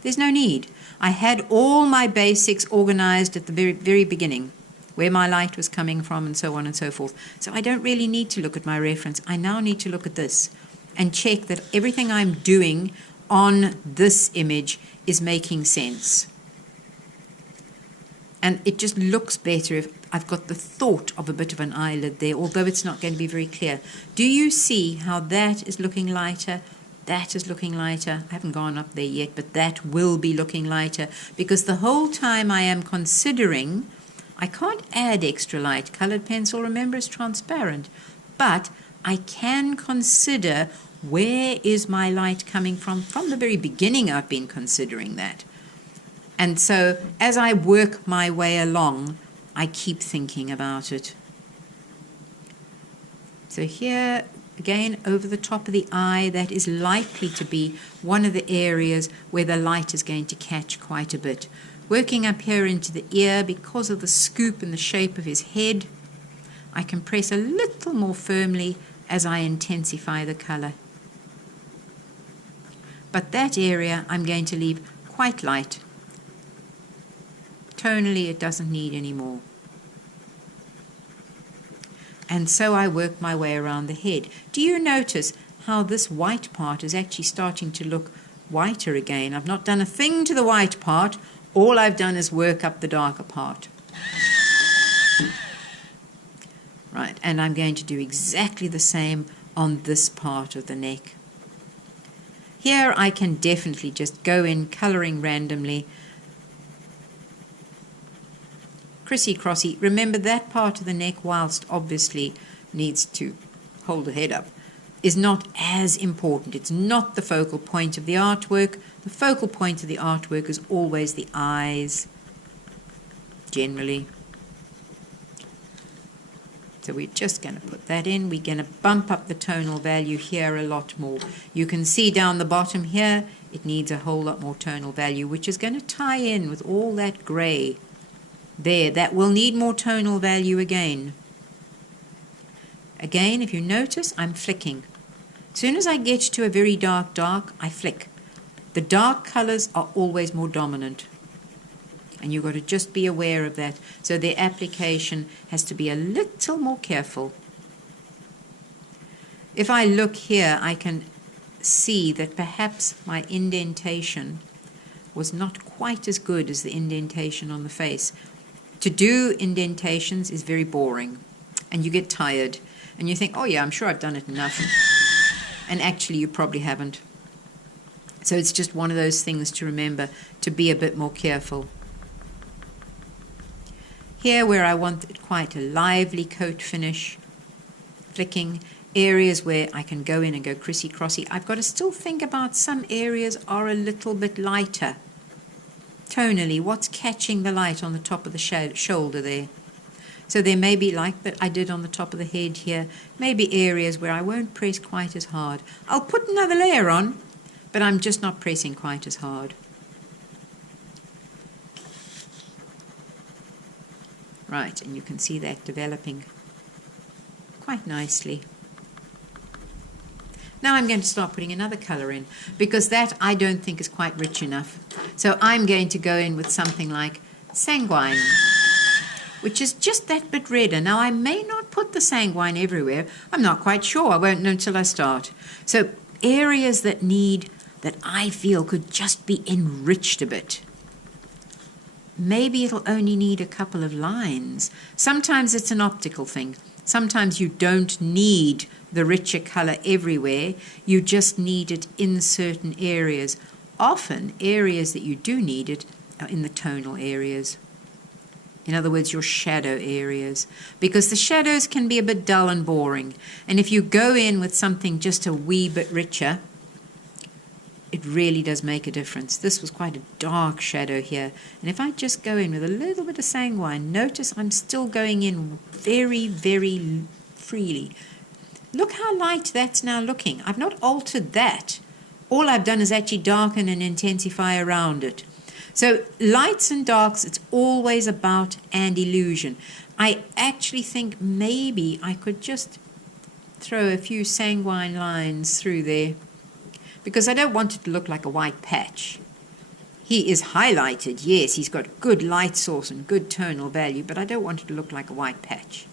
There's no need. I had all my basics organized at the very, very beginning, where my light was coming from and so on and so forth. So I don't really need to look at my reference. I now need to look at this and check that everything I'm doing on this image is making sense. And it just looks better if I've got the thought of a bit of an eyelid there, although it's not going to be very clear. Do you see how that is looking lighter? That is looking lighter. I haven't gone up there yet, but that will be looking lighter, because the whole time I am considering, I can't add extra light. Colored pencil, remember, is transparent, but I can consider where is my light coming from. From the very beginning I've been considering that. And so as I work my way along, I keep thinking about it. So here, again, over the top of the eye, that is likely to be one of the areas where the light is going to catch quite a bit. Working up here into the ear, because of the scoop and the shape of his head, I can press a little more firmly as I intensify the color. But that area I'm going to leave quite light. Tonally, it doesn't need any more. And so I work my way around the head. Do you notice how this white part is actually starting to look whiter again? I've not done a thing to the white part. All I've done is work up the darker part. Right, and I'm going to do exactly the same on this part of the neck. Here I can definitely just go in colouring randomly. crissy-crossy. Remember that part of the neck, whilst obviously needs to hold the head up, is not as important. It's not the focal point of the artwork. The focal point of the artwork is always the eyes, generally. So we're just going to put that in. We're going to bump up the tonal value here a lot more. You can see down the bottom here, it needs a whole lot more tonal value, which is going to tie in with all that grey there. That will need more tonal value again. Again, if you notice, I'm flicking. As soon as I get to a very dark, I flick. The dark colors are always more dominant. And you've got to just be aware of that. So the application has to be a little more careful. If I look here, I can see that perhaps my indentation was not quite as good as the indentation on the face. To do indentations is very boring, and you get tired, and you think, oh yeah, I'm sure I've done it enough. And actually you probably haven't. So it's just one of those things to remember, to be a bit more careful. Here where I want quite a lively coat finish, flicking, areas where I can go in and go crissy-crossy, I've got to still think about some areas are a little bit lighter. Tonally, what's catching the light on the top of the shoulder there? So there may be, like that I did on the top of the head here, maybe areas where I won't press quite as hard. I'll put another layer on, but I'm just not pressing quite as hard. Right, and you can see that developing quite nicely. Now I'm going to start putting another colour in, because that I don't think is quite rich enough. So I'm going to go in with something like sanguine, which is just that bit redder. Now I may not put the sanguine everywhere. I'm not quite sure. I won't know until I start. So areas that I feel could just be enriched a bit. Maybe it'll only need a couple of lines. Sometimes it's an optical thing. Sometimes you don't need the richer color everywhere. You just need it in certain areas. Often, areas that you do need it are in the tonal areas. In other words, your shadow areas. Because the shadows can be a bit dull and boring. And if you go in with something just a wee bit richer, it really does make a difference. This was quite a dark shadow here. And if I just go in with a little bit of sanguine, notice I'm still going in very, very freely. Look how light that's now looking. I've not altered that. All I've done is actually darken and intensify around it. So lights and darks, it's always about an illusion. I actually think maybe I could just throw a few sanguine lines through there, because I don't want it to look like a white patch. He is highlighted, yes, he's got good light source and good tonal value, but I don't want it to look like a white patch.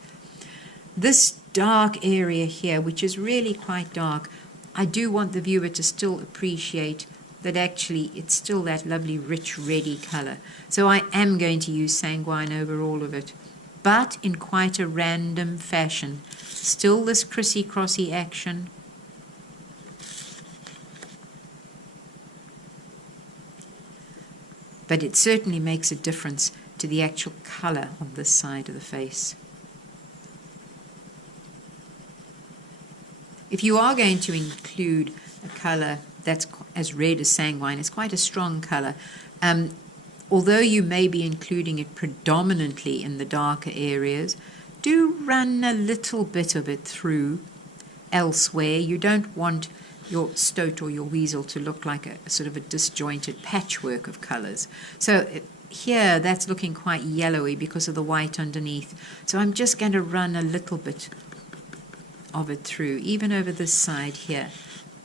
This dark area here, which is really quite dark, I do want the viewer to still appreciate that actually it's still that lovely rich reddy colour. So I am going to use sanguine over all of it, but in quite a random fashion. Still this crissy-crossy action. But it certainly makes a difference to the actual colour on this side of the face. If you are going to include a colour that's as red as sanguine, it's quite a strong colour. Although you may be including it predominantly in the darker areas, do run a little bit of it through elsewhere. You don't want your stoat or your weasel to look like a sort of a disjointed patchwork of colours. So here that's looking quite yellowy because of the white underneath. So I'm just going to run a little bit of it through, even over this side here.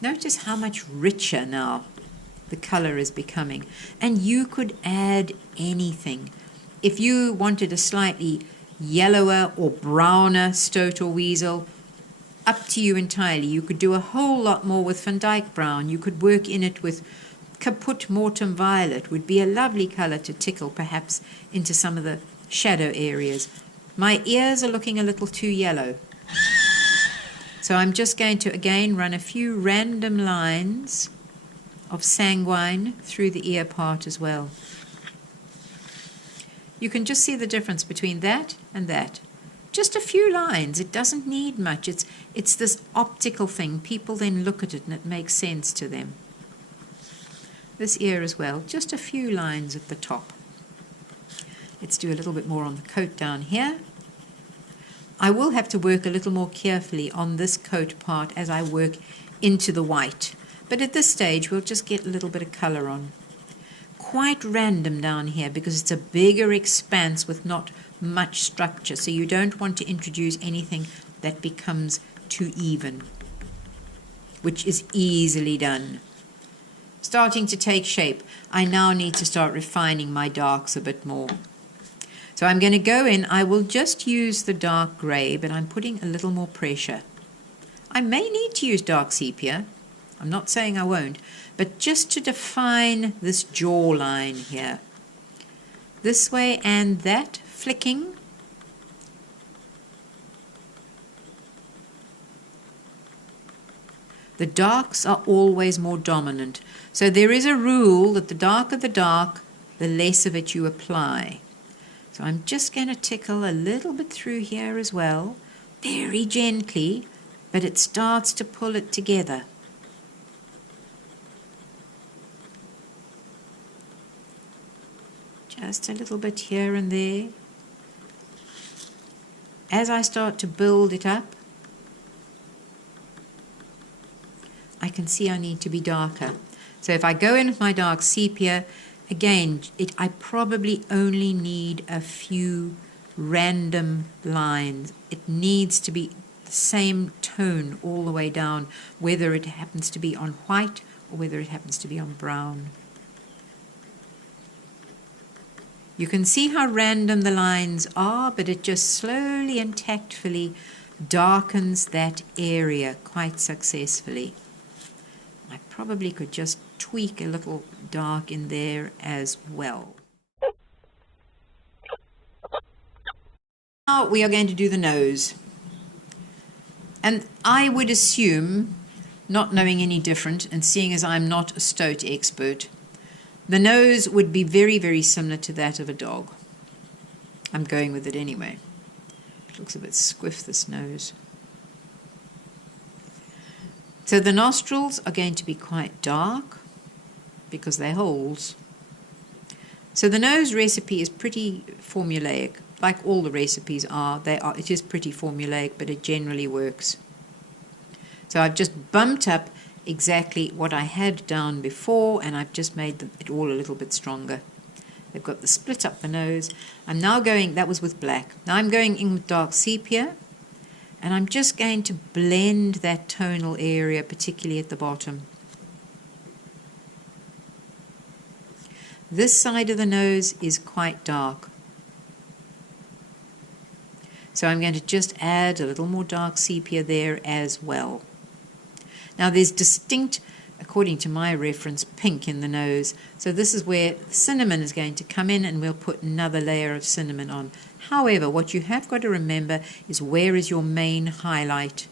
Notice how much richer now the colour is becoming. And you could add anything. If you wanted a slightly yellower or browner stoat or weasel, up to you entirely. You could do a whole lot more with Van Dyke Brown. You could work in it with Caput Mortem Violet. Would be a lovely colour to tickle perhaps into some of the shadow areas. My ears are looking a little too yellow. So I'm just going to again run a few random lines of sanguine through the ear part as well. you can just see the difference between that and that. Just a few lines. It doesn't need much. It's this optical thing. People then look at it and it makes sense to them. This ear as well, just a few lines at the top. Let's do a little bit more on the coat down here. I will have to work a little more carefully on this coat part as I work into the white. But at this stage, we'll just get a little bit of colour on. Quite random down here because it's a bigger expanse with not much structure, so you don't want to introduce anything that becomes too even, which is easily done. Starting to take shape. I now need to start refining my darks a bit more. So I'm going to go in, I will just use the dark grey, but I'm putting a little more pressure. I may need to use dark sepia, I'm not saying I won't, but just to define this jawline here. This way and that, flicking. The darks are always more dominant. So there is a rule that the darker the dark, the less of it you apply. So I'm just going to tickle a little bit through here as well, very gently, but it starts to pull it together. Just a little bit here and there. As I start to build it up, I can see I need to be darker. So if I go in with my dark sepia, again, I probably only need a few random lines. It needs to be the same tone all the way down, whether it happens to be on white or whether it happens to be on brown. You can see how random the lines are, but it just slowly and tactfully darkens that area quite successfully. I probably could just tweak a little dark in there as well. Now we are going to do the nose. And I would assume, not knowing any different and seeing as I'm not a stoat expert, the nose would be very, very similar to that of a dog. I'm going with it anyway. It looks a bit squiff, this nose. So the nostrils are going to be quite dark because they're holes. So the nose recipe is pretty formulaic. Like all the recipes are, it is pretty formulaic, but it generally works. So I've just bumped up exactly what I had down before, and I've just made it all a little bit stronger. They've got the split up the nose. I'm now going, that was with black. Now I'm going in with dark sepia, and I'm just going to blend that tonal area, particularly at the bottom. This side of the nose is quite dark. So I'm going to just add a little more dark sepia there as well. Now there's distinct, according to my reference, pink in the nose. So this is where cinnamon is going to come in, and we'll put another layer of cinnamon on. However, what you have got to remember is where is your main highlight.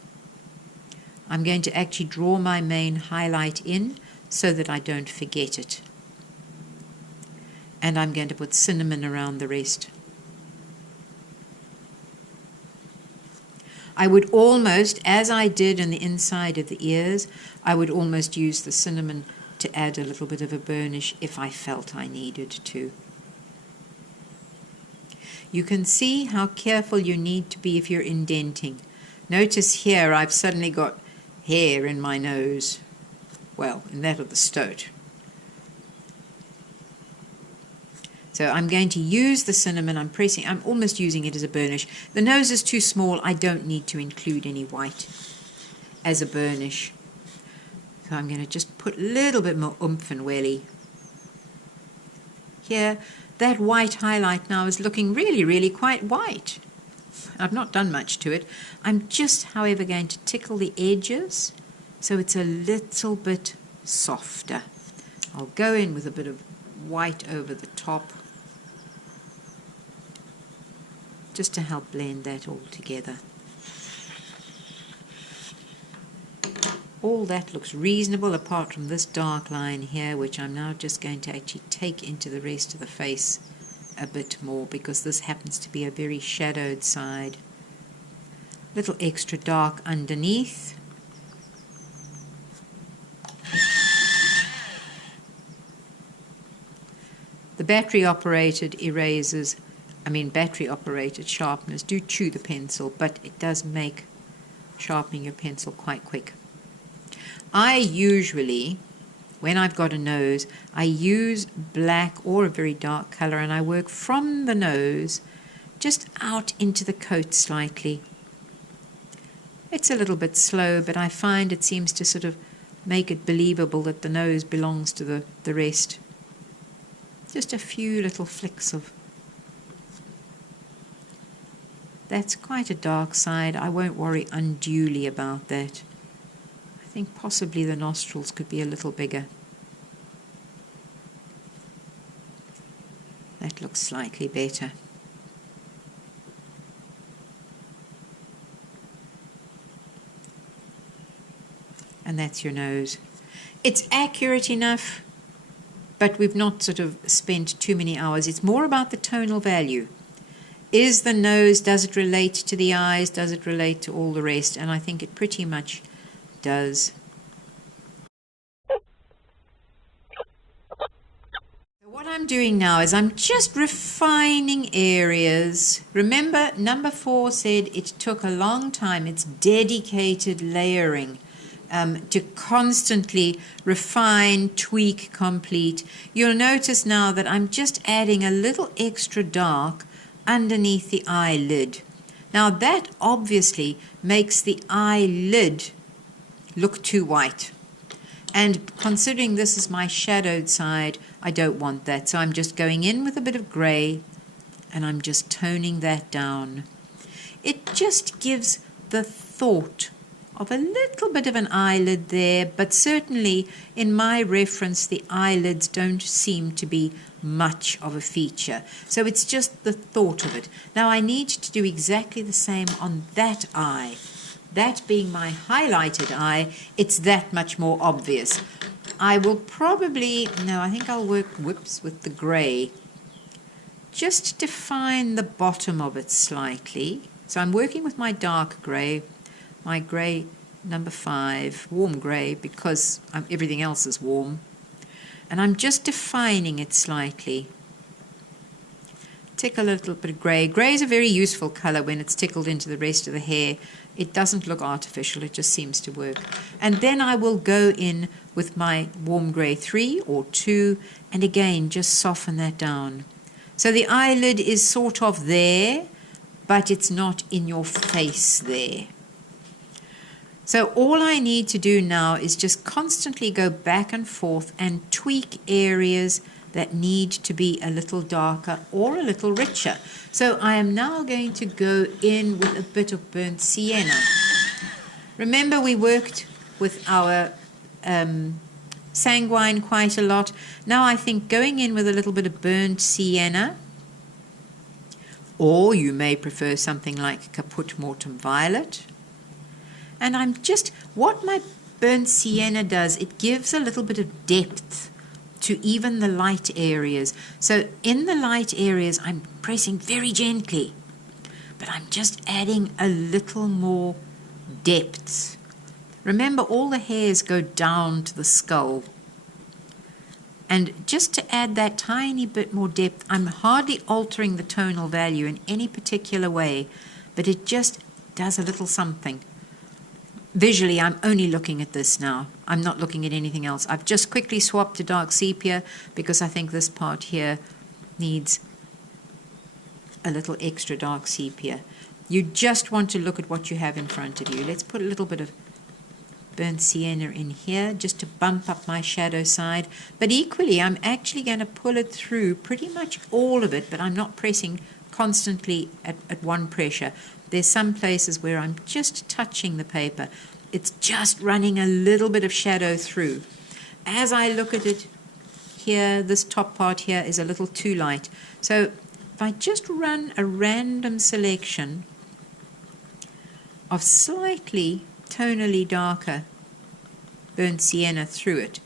I'm going to actually draw my main highlight in so that I don't forget it. And I'm going to put cinnamon around the rest. I would almost, as I did in the inside of the ears, I would almost use the cinnamon to add a little bit of a burnish if I felt I needed to. You can see how careful you need to be if you're indenting. Notice here I've suddenly got hair in my nose. Well, in that of the stoat. So I'm going to use the cinnamon, I'm almost using it as a burnish. The nose is too small, I don't need to include any white as a burnish. So I'm going to just put a little bit more oomph and welly. Here, that white highlight now is looking really, really quite white. I've not done much to it. I'm just, however, going to tickle the edges so it's a little bit softer. I'll go in with a bit of white over the top, just to help blend that all together. All that looks reasonable apart from this dark line here, which I'm now just going to actually take into the rest of the face a bit more because this happens to be a very shadowed side. Little extra dark underneath. The battery-operated erasers, battery-operated sharpeners do chew the pencil, but it does make sharpening your pencil quite quick. I usually, when I've got a nose, I use black or a very dark color, and I work from the nose just out into the coat slightly. It's a little bit slow, but I find it seems to sort of make it believable that the nose belongs to the rest. Just a few little flicks of... That's quite a dark side. I won't worry unduly about that. I think possibly the nostrils could be a little bigger. That looks slightly better. And that's your nose. It's accurate enough, but we've not sort of spent too many hours. It's more about the tonal value. Is the nose, does it relate to the eyes? Does it relate to all the rest? And I think it pretty much does. What I'm doing now is I'm just refining areas. Remember, number 4 said it took a long time. It's dedicated layering. To constantly refine, tweak, complete. You'll notice now that I'm just adding a little extra dark underneath the eyelid. Now that obviously makes the eyelid look too white. And considering this is my shadowed side, I don't want that. So I'm just going in with a bit of grey and I'm just toning that down. It just gives the thought of a little bit of an eyelid there, but certainly in my reference the eyelids don't seem to be much of a feature. So it's just the thought of it. Now I need to do exactly the same on that eye. That being my highlighted eye, it's that much more obvious. I will probably, no, I think I'll work with the grey. Just define the bottom of it slightly. So I'm working with my dark grey. My grey number 5, warm grey, because everything else is warm. And I'm just defining it slightly. Tickle a little bit of grey. Grey is a very useful colour when it's tickled into the rest of the hair. It doesn't look artificial, it just seems to work. And then I will go in with my warm grey 3 or 2, and again just soften that down. So the eyelid is sort of there, but it's not in your face there. So all I need to do now is just constantly go back and forth and tweak areas that need to be a little darker or a little richer. So I am now going to go in with a bit of burnt sienna. Remember we worked with our sanguine quite a lot. Now I think going in with a little bit of burnt sienna, or you may prefer something like Caput Mortem Violet. And I'm just, what my burnt sienna does, it gives a little bit of depth to even the light areas. So in the light areas, I'm pressing very gently, but I'm just adding a little more depth. Remember, all the hairs go down to the skull. And just to add that tiny bit more depth, I'm hardly altering the tonal value in any particular way, but it just does a little something. Visually, I'm only looking at this now. I'm not looking at anything else. I've just quickly swapped to dark sepia because I think this part here needs a little extra dark sepia. You just want to look at what you have in front of you. Let's put a little bit of burnt sienna in here just to bump up my shadow side. But equally, I'm actually going to pull it through pretty much all of it, but I'm not pressing constantly at one pressure. There's some places where I'm just touching the paper. It's just running a little bit of shadow through. As I look at it here, this top part here is a little too light. So if I just run a random selection of slightly tonally darker burnt sienna through it,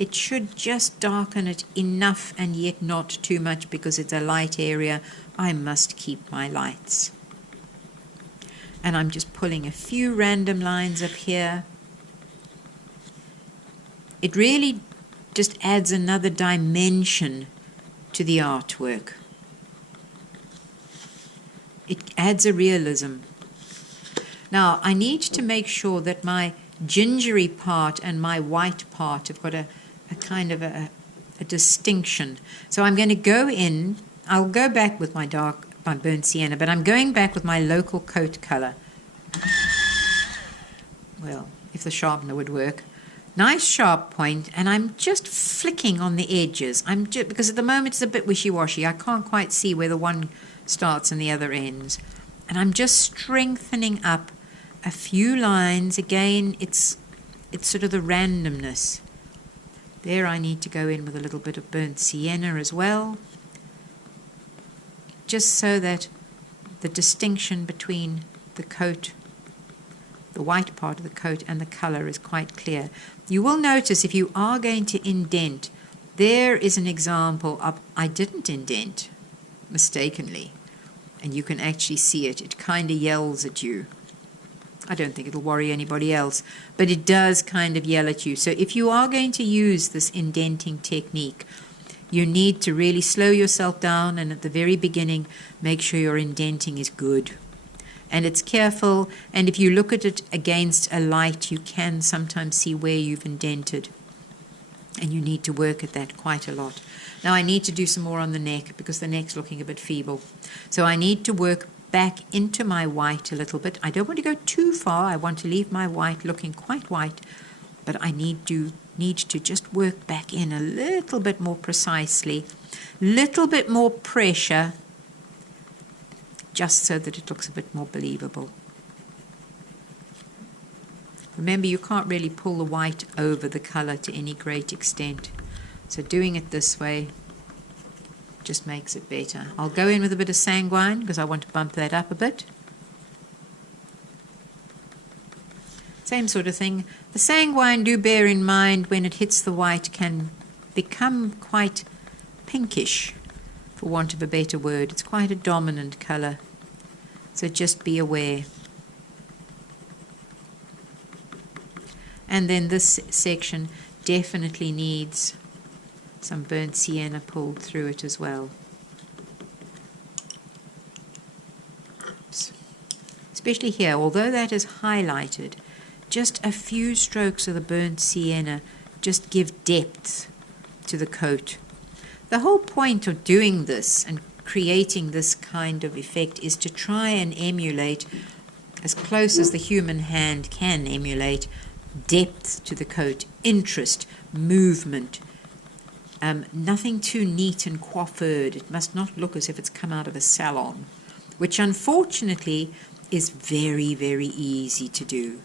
it should just darken it enough and yet not too much, because it's a light area. I must keep my lights. And I'm just pulling a few random lines up here. It really just adds another dimension to the artwork. It adds a realism. Now, I need to make sure that my gingery part and my white part have got a kind of a distinction. So I'm going to go in, I'll go back with my burnt sienna, but I'm going back with my local coat color. Well, if the sharpener would work. Nice sharp point, and I'm just flicking on the edges. Because at the moment it's a bit wishy-washy. I can't quite see where the one starts and the other ends. And I'm just strengthening up a few lines. Again, it's sort of the randomness. There I need to go in with a little bit of burnt sienna as well, just so that the distinction between the coat, the white part of the coat, and the color is quite clear. You will notice if you are going to indent, there is an example of I didn't indent mistakenly, and you can actually see it. It kind of yells at you. I don't think it'll worry anybody else, but it does kind of yell at you. So if you are going to use this indenting technique, you need to really slow yourself down, and at the very beginning, make sure your indenting is good. And it's careful, and if you look at it against a light, you can sometimes see where you've indented. And you need to work at that quite a lot. Now I need to do some more on the neck, because the neck's looking a bit feeble. So I need to work back into my white a little bit. I don't want to go too far. I want to leave my white looking quite white, but I need to just work back in a little bit more precisely, little bit more pressure, just so that it looks a bit more believable. Remember, you can't really pull the white over the color to any great extent. So doing it this way just makes it better. I'll go in with a bit of sanguine because I want to bump that up a bit. Same sort of thing. The sanguine, do bear in mind, when it hits the white, can become quite pinkish, for want of a better word. It's quite a dominant color, so just be aware. And then this section definitely needs some burnt sienna pulled through it as well. Oops. Especially here, although that is highlighted, just a few strokes of the burnt sienna just give depth to the coat. The whole point of doing this and creating this kind of effect is to try and emulate, as close as the human hand can emulate, depth to the coat, interest, movement. Nothing too neat and coiffured. It must not look as if it's come out of a salon, which unfortunately is very, very easy to do.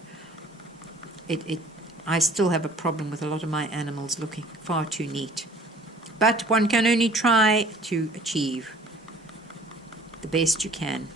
I still have a problem with a lot of my animals looking far too neat. But one can only try to achieve the best you can.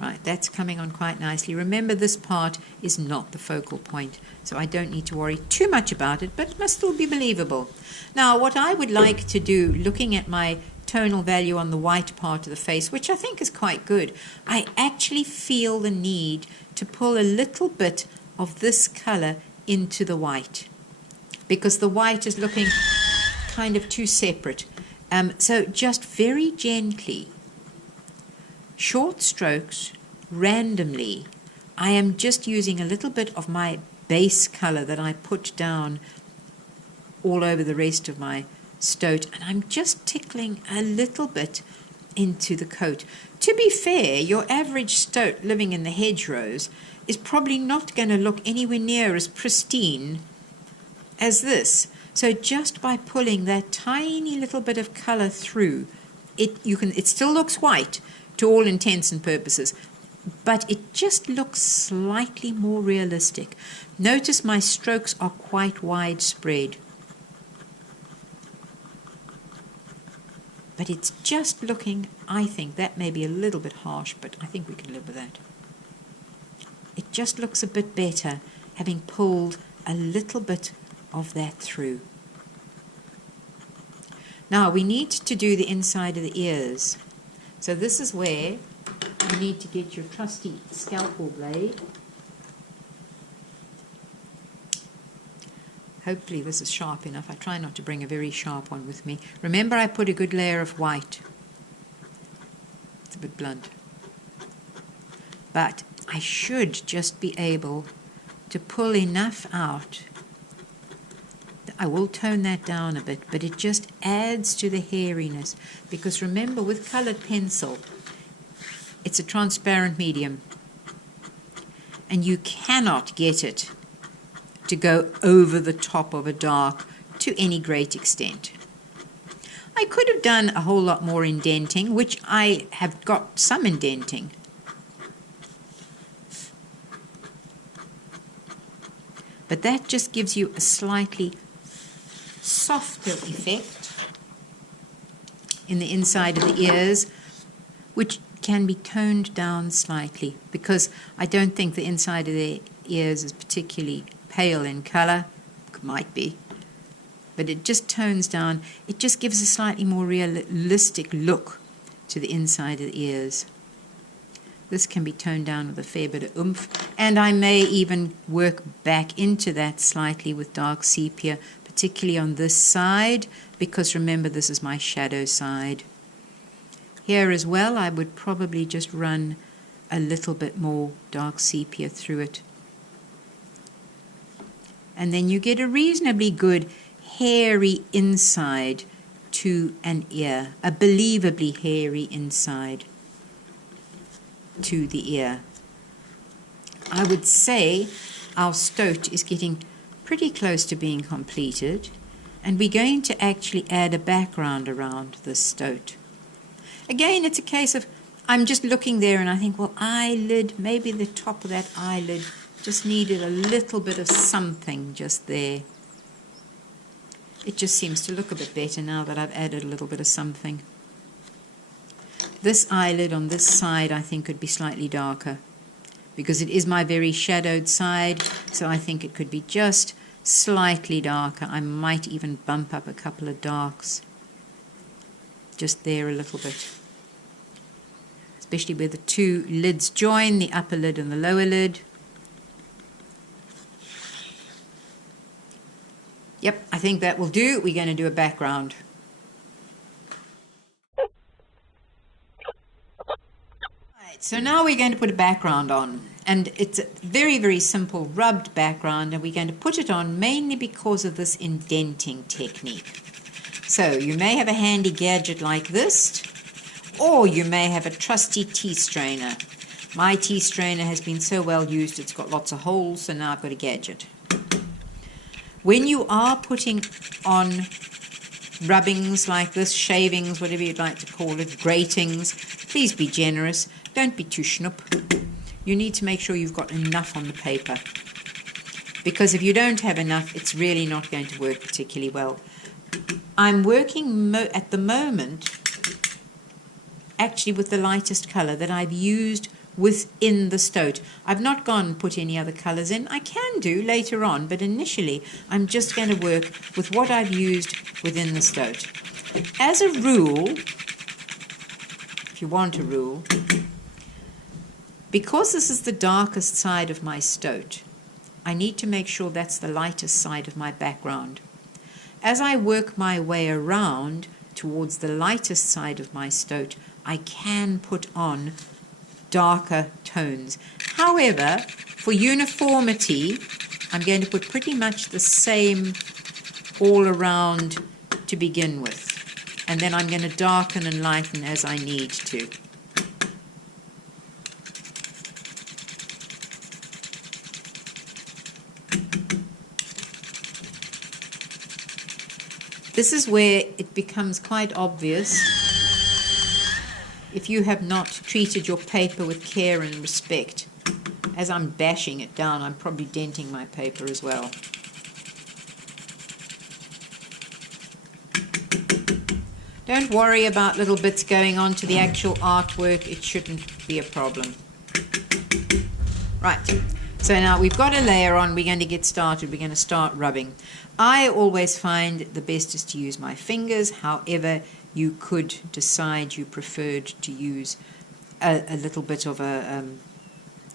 Right, that's coming on quite nicely. Remember, this part is not the focal point, so I don't need to worry too much about it, but it must still be believable. Now, what I would like to do, looking at my tonal value on the white part of the face, which I think is quite good, I actually feel the need to pull a little bit of this color into the white, because the white is looking kind of too separate. So just very gently, short strokes, randomly, I am just using a little bit of my base color that I put down all over the rest of my stoat, and I'm just tickling a little bit into the coat. To be fair, your average stoat living in the hedgerows is probably not going to look anywhere near as pristine as this. So just by pulling that tiny little bit of color through, it still looks white to all intents and purposes, but it just looks slightly more realistic. Notice my strokes are quite widespread, but it's just looking, I think that may be a little bit harsh, but I think we can live with that. It just looks a bit better having pulled a little bit of that through. Now we need to do the inside of the ears. So this is where you need to get your trusty scalpel blade. Hopefully this is sharp enough. I try not to bring a very sharp one with me. Remember, I put a good layer of white. It's a bit blunt. But I should just be able to pull enough out. I will tone that down a bit, but it just adds to the hairiness. Because remember, with colored pencil, it's a transparent medium. And you cannot get it to go over the top of a dark to any great extent. I could have done a whole lot more indenting, which I have got some indenting. But that just gives you a slightly softer effect in the inside of the ears, which can be toned down slightly, because I don't think the inside of the ears is particularly pale in color. Might be, but it just tones down. It just gives a slightly more realistic look to the inside of the ears. This can be toned down with a fair bit of oomph, and I may even work back into that slightly with dark sepia, particularly on this side, because remember, this is my shadow side. Here as well, I would probably just run a little bit more dark sepia through it. And then you get a reasonably good hairy inside to an ear, a believably hairy inside to the ear. I would say our stoat is getting pretty close to being completed, and we're going to actually add a background around this stoat. Again, it's a case of I'm just looking there and I think, well, eyelid, maybe the top of that eyelid just needed a little bit of something just there. It just seems to look a bit better now that I've added a little bit of something. This eyelid on this side I think could be slightly darker, because it is my very shadowed side, so I think it could be just slightly darker. I might even bump up a couple of darks just there a little bit, especially where the two lids join, the upper lid and the lower lid. Yep, I think that will do. We're going to do a background. Right, so now we're going to put a background on. And it's a very, very simple rubbed background, and we're going to put it on mainly because of this indenting technique. So you may have a handy gadget like this, or you may have a trusty tea strainer. My tea strainer has been so well used, it's got lots of holes, so now I've got a gadget. When you are putting on rubbings like this, shavings, whatever you'd like to call it, gratings, please be generous. Don't be too schnoop. You need to make sure you've got enough on the paper, because if you don't have enough, it's really not going to work particularly well. I'm working at the moment actually with the lightest color that I've used within the stoat. I've not gone and put any other colors in. I can do later on, but initially I'm just going to work with what I've used within the stoat. As a rule, if you want a rule, because this is the darkest side of my stoat, I need to make sure that's the lightest side of my background. As I work my way around towards the lightest side of my stoat, I can put on darker tones. However, for uniformity, I'm going to put pretty much the same all around to begin with, and then I'm going to darken and lighten as I need to. This is where it becomes quite obvious if you have not treated your paper with care and respect. As I'm bashing it down, I'm probably denting my paper as well. Don't worry about little bits going on to the actual artwork. It shouldn't be a problem. Right, So now we've got a layer on, we're going to get started, we're going to start rubbing. I always find the best is to use my fingers, however you could decide you preferred to use a little bit of a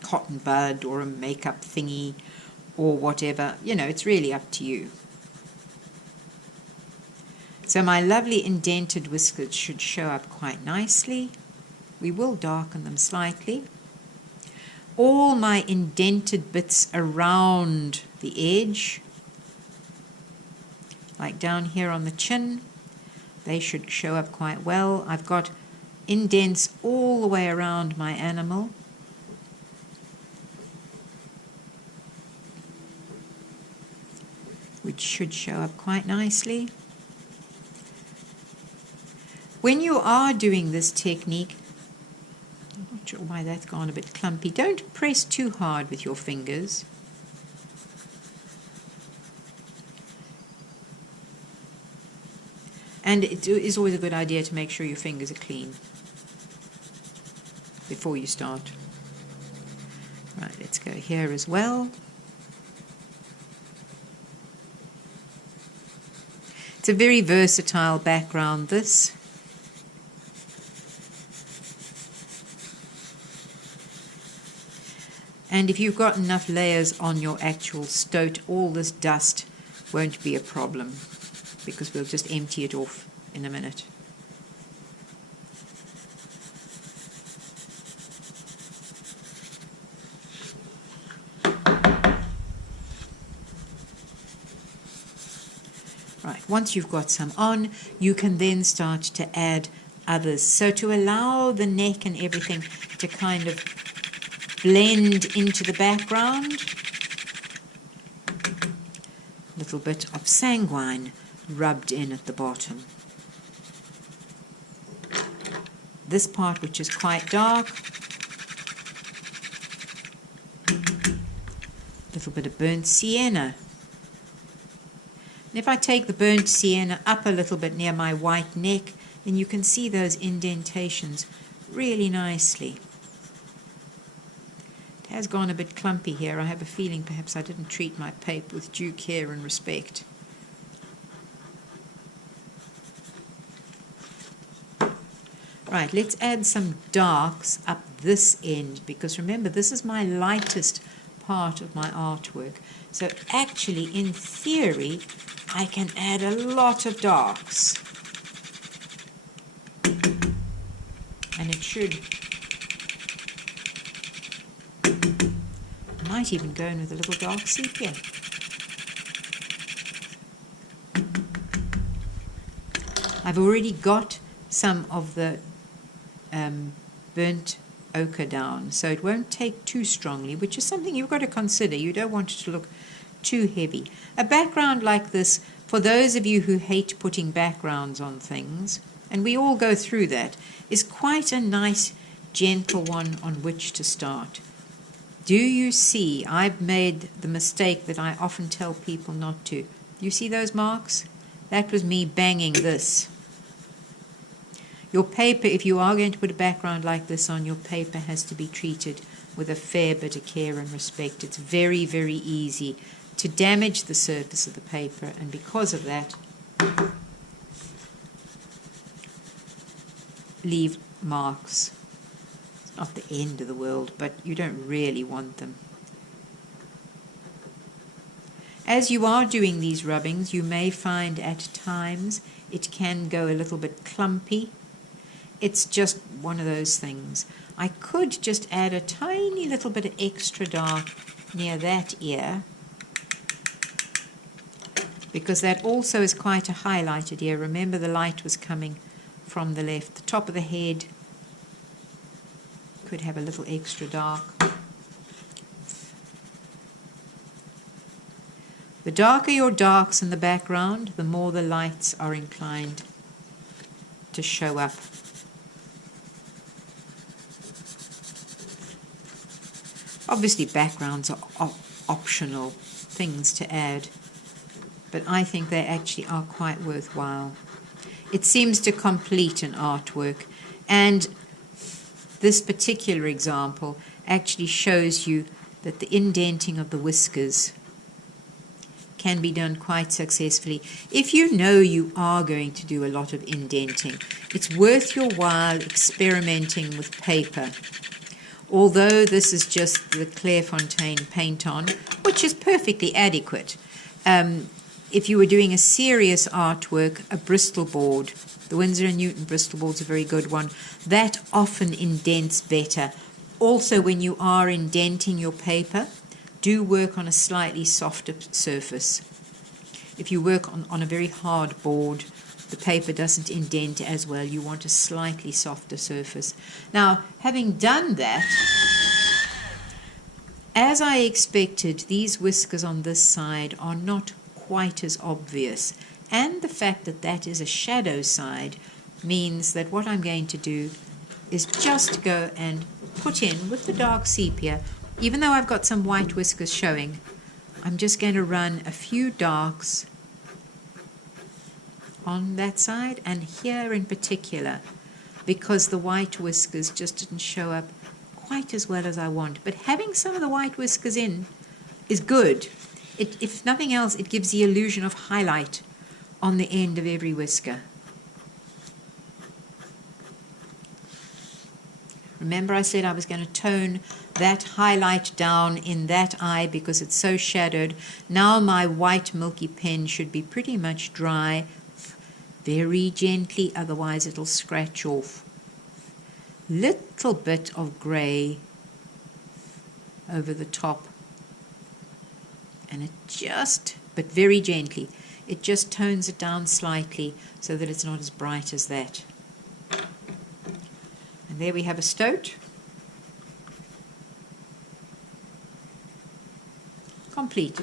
cotton bud or a makeup thingy or whatever, you know, it's really up to you. So my lovely indented whiskers should show up quite nicely. We will darken them slightly. All my indented bits around the edge, like down here on the chin, they should show up quite well. I've got indents all the way around my animal. Which should show up quite nicely. When you are doing this technique, I'm not sure why that's gone a bit clumpy, don't press too hard with your fingers. And it is always a good idea to make sure your fingers are clean before you start. Right, let's go here as well. It's a very versatile background, this. And if you've got enough layers on your actual stoat, all this dust won't be a problem, because we'll just empty it off in a minute. Right, once you've got some on, you can then start to add others. So to allow the neck and everything to kind of blend into the background, a little bit of sanguine rubbed in at the bottom. This part, which is quite dark, a little bit of burnt sienna. And if I take the burnt sienna up a little bit near my white neck, then you can see those indentations really nicely. It has gone a bit clumpy here. I have a feeling perhaps I didn't treat my paper with due care and respect. Right, let's add some darks up this end, because remember, this is my lightest part of my artwork. So actually, in theory, I can add a lot of darks. And it should. I might even go in with a little dark sepia. I've already got some of the burnt ochre down, so it won't take too strongly, which is something you've got to consider. You don't want it to look too heavy. A background like this, for those of you who hate putting backgrounds on things, and we all go through that, is quite a nice, gentle one on which to start. Do you see? I've made the mistake that I often tell people not to. You see those marks? That was me banging this. Your paper, if you are going to put a background like this on, your paper has to be treated with a fair bit of care and respect. It's very, very easy to damage the surface of the paper, and because of that, leave marks. It's not the end of the world, but you don't really want them. As you are doing these rubbings, you may find at times it can go a little bit clumpy. It's just one of those things. I could just add a tiny little bit of extra dark near that ear, because that also is quite a highlighted ear. Remember, the light was coming from the left. The top of the head could have a little extra dark. The darker your darks in the background, the more the lights are inclined to show up. Obviously, backgrounds are optional things to add, but I think they actually are quite worthwhile. It seems to complete an artwork, and this particular example actually shows you that the indenting of the whiskers can be done quite successfully. If you know you are going to do a lot of indenting, it's worth your while experimenting with paper. Although this is just the Clairefontaine paint-on, which is perfectly adequate. If you were doing a serious artwork, a Bristol board, the Winsor & Newton Bristol board's a very good one, that often indents better. Also, when you are indenting your paper, do work on a slightly softer surface. If you work on a very hard board, the paper doesn't indent as well. You want a slightly softer surface. Now, having done that, as I expected, these whiskers on this side are not quite as obvious. And the fact that that is a shadow side means that what I'm going to do is just go and put in with the dark sepia, even though I've got some white whiskers showing, I'm just going to run a few darks on that side and here in particular, because the white whiskers just didn't show up quite as well as I want. But having some of the white whiskers in is good. If nothing else, it gives the illusion of highlight on the end of every whisker. Remember I said I was going to tone that highlight down in that eye because it's so shadowed. Now my white milky pen should be pretty much dry, very gently, otherwise it'll scratch off. Little bit of grey over the top, and it just, but very gently, it just tones it down slightly so that it's not as bright as that. And there we have a stoat. Complete.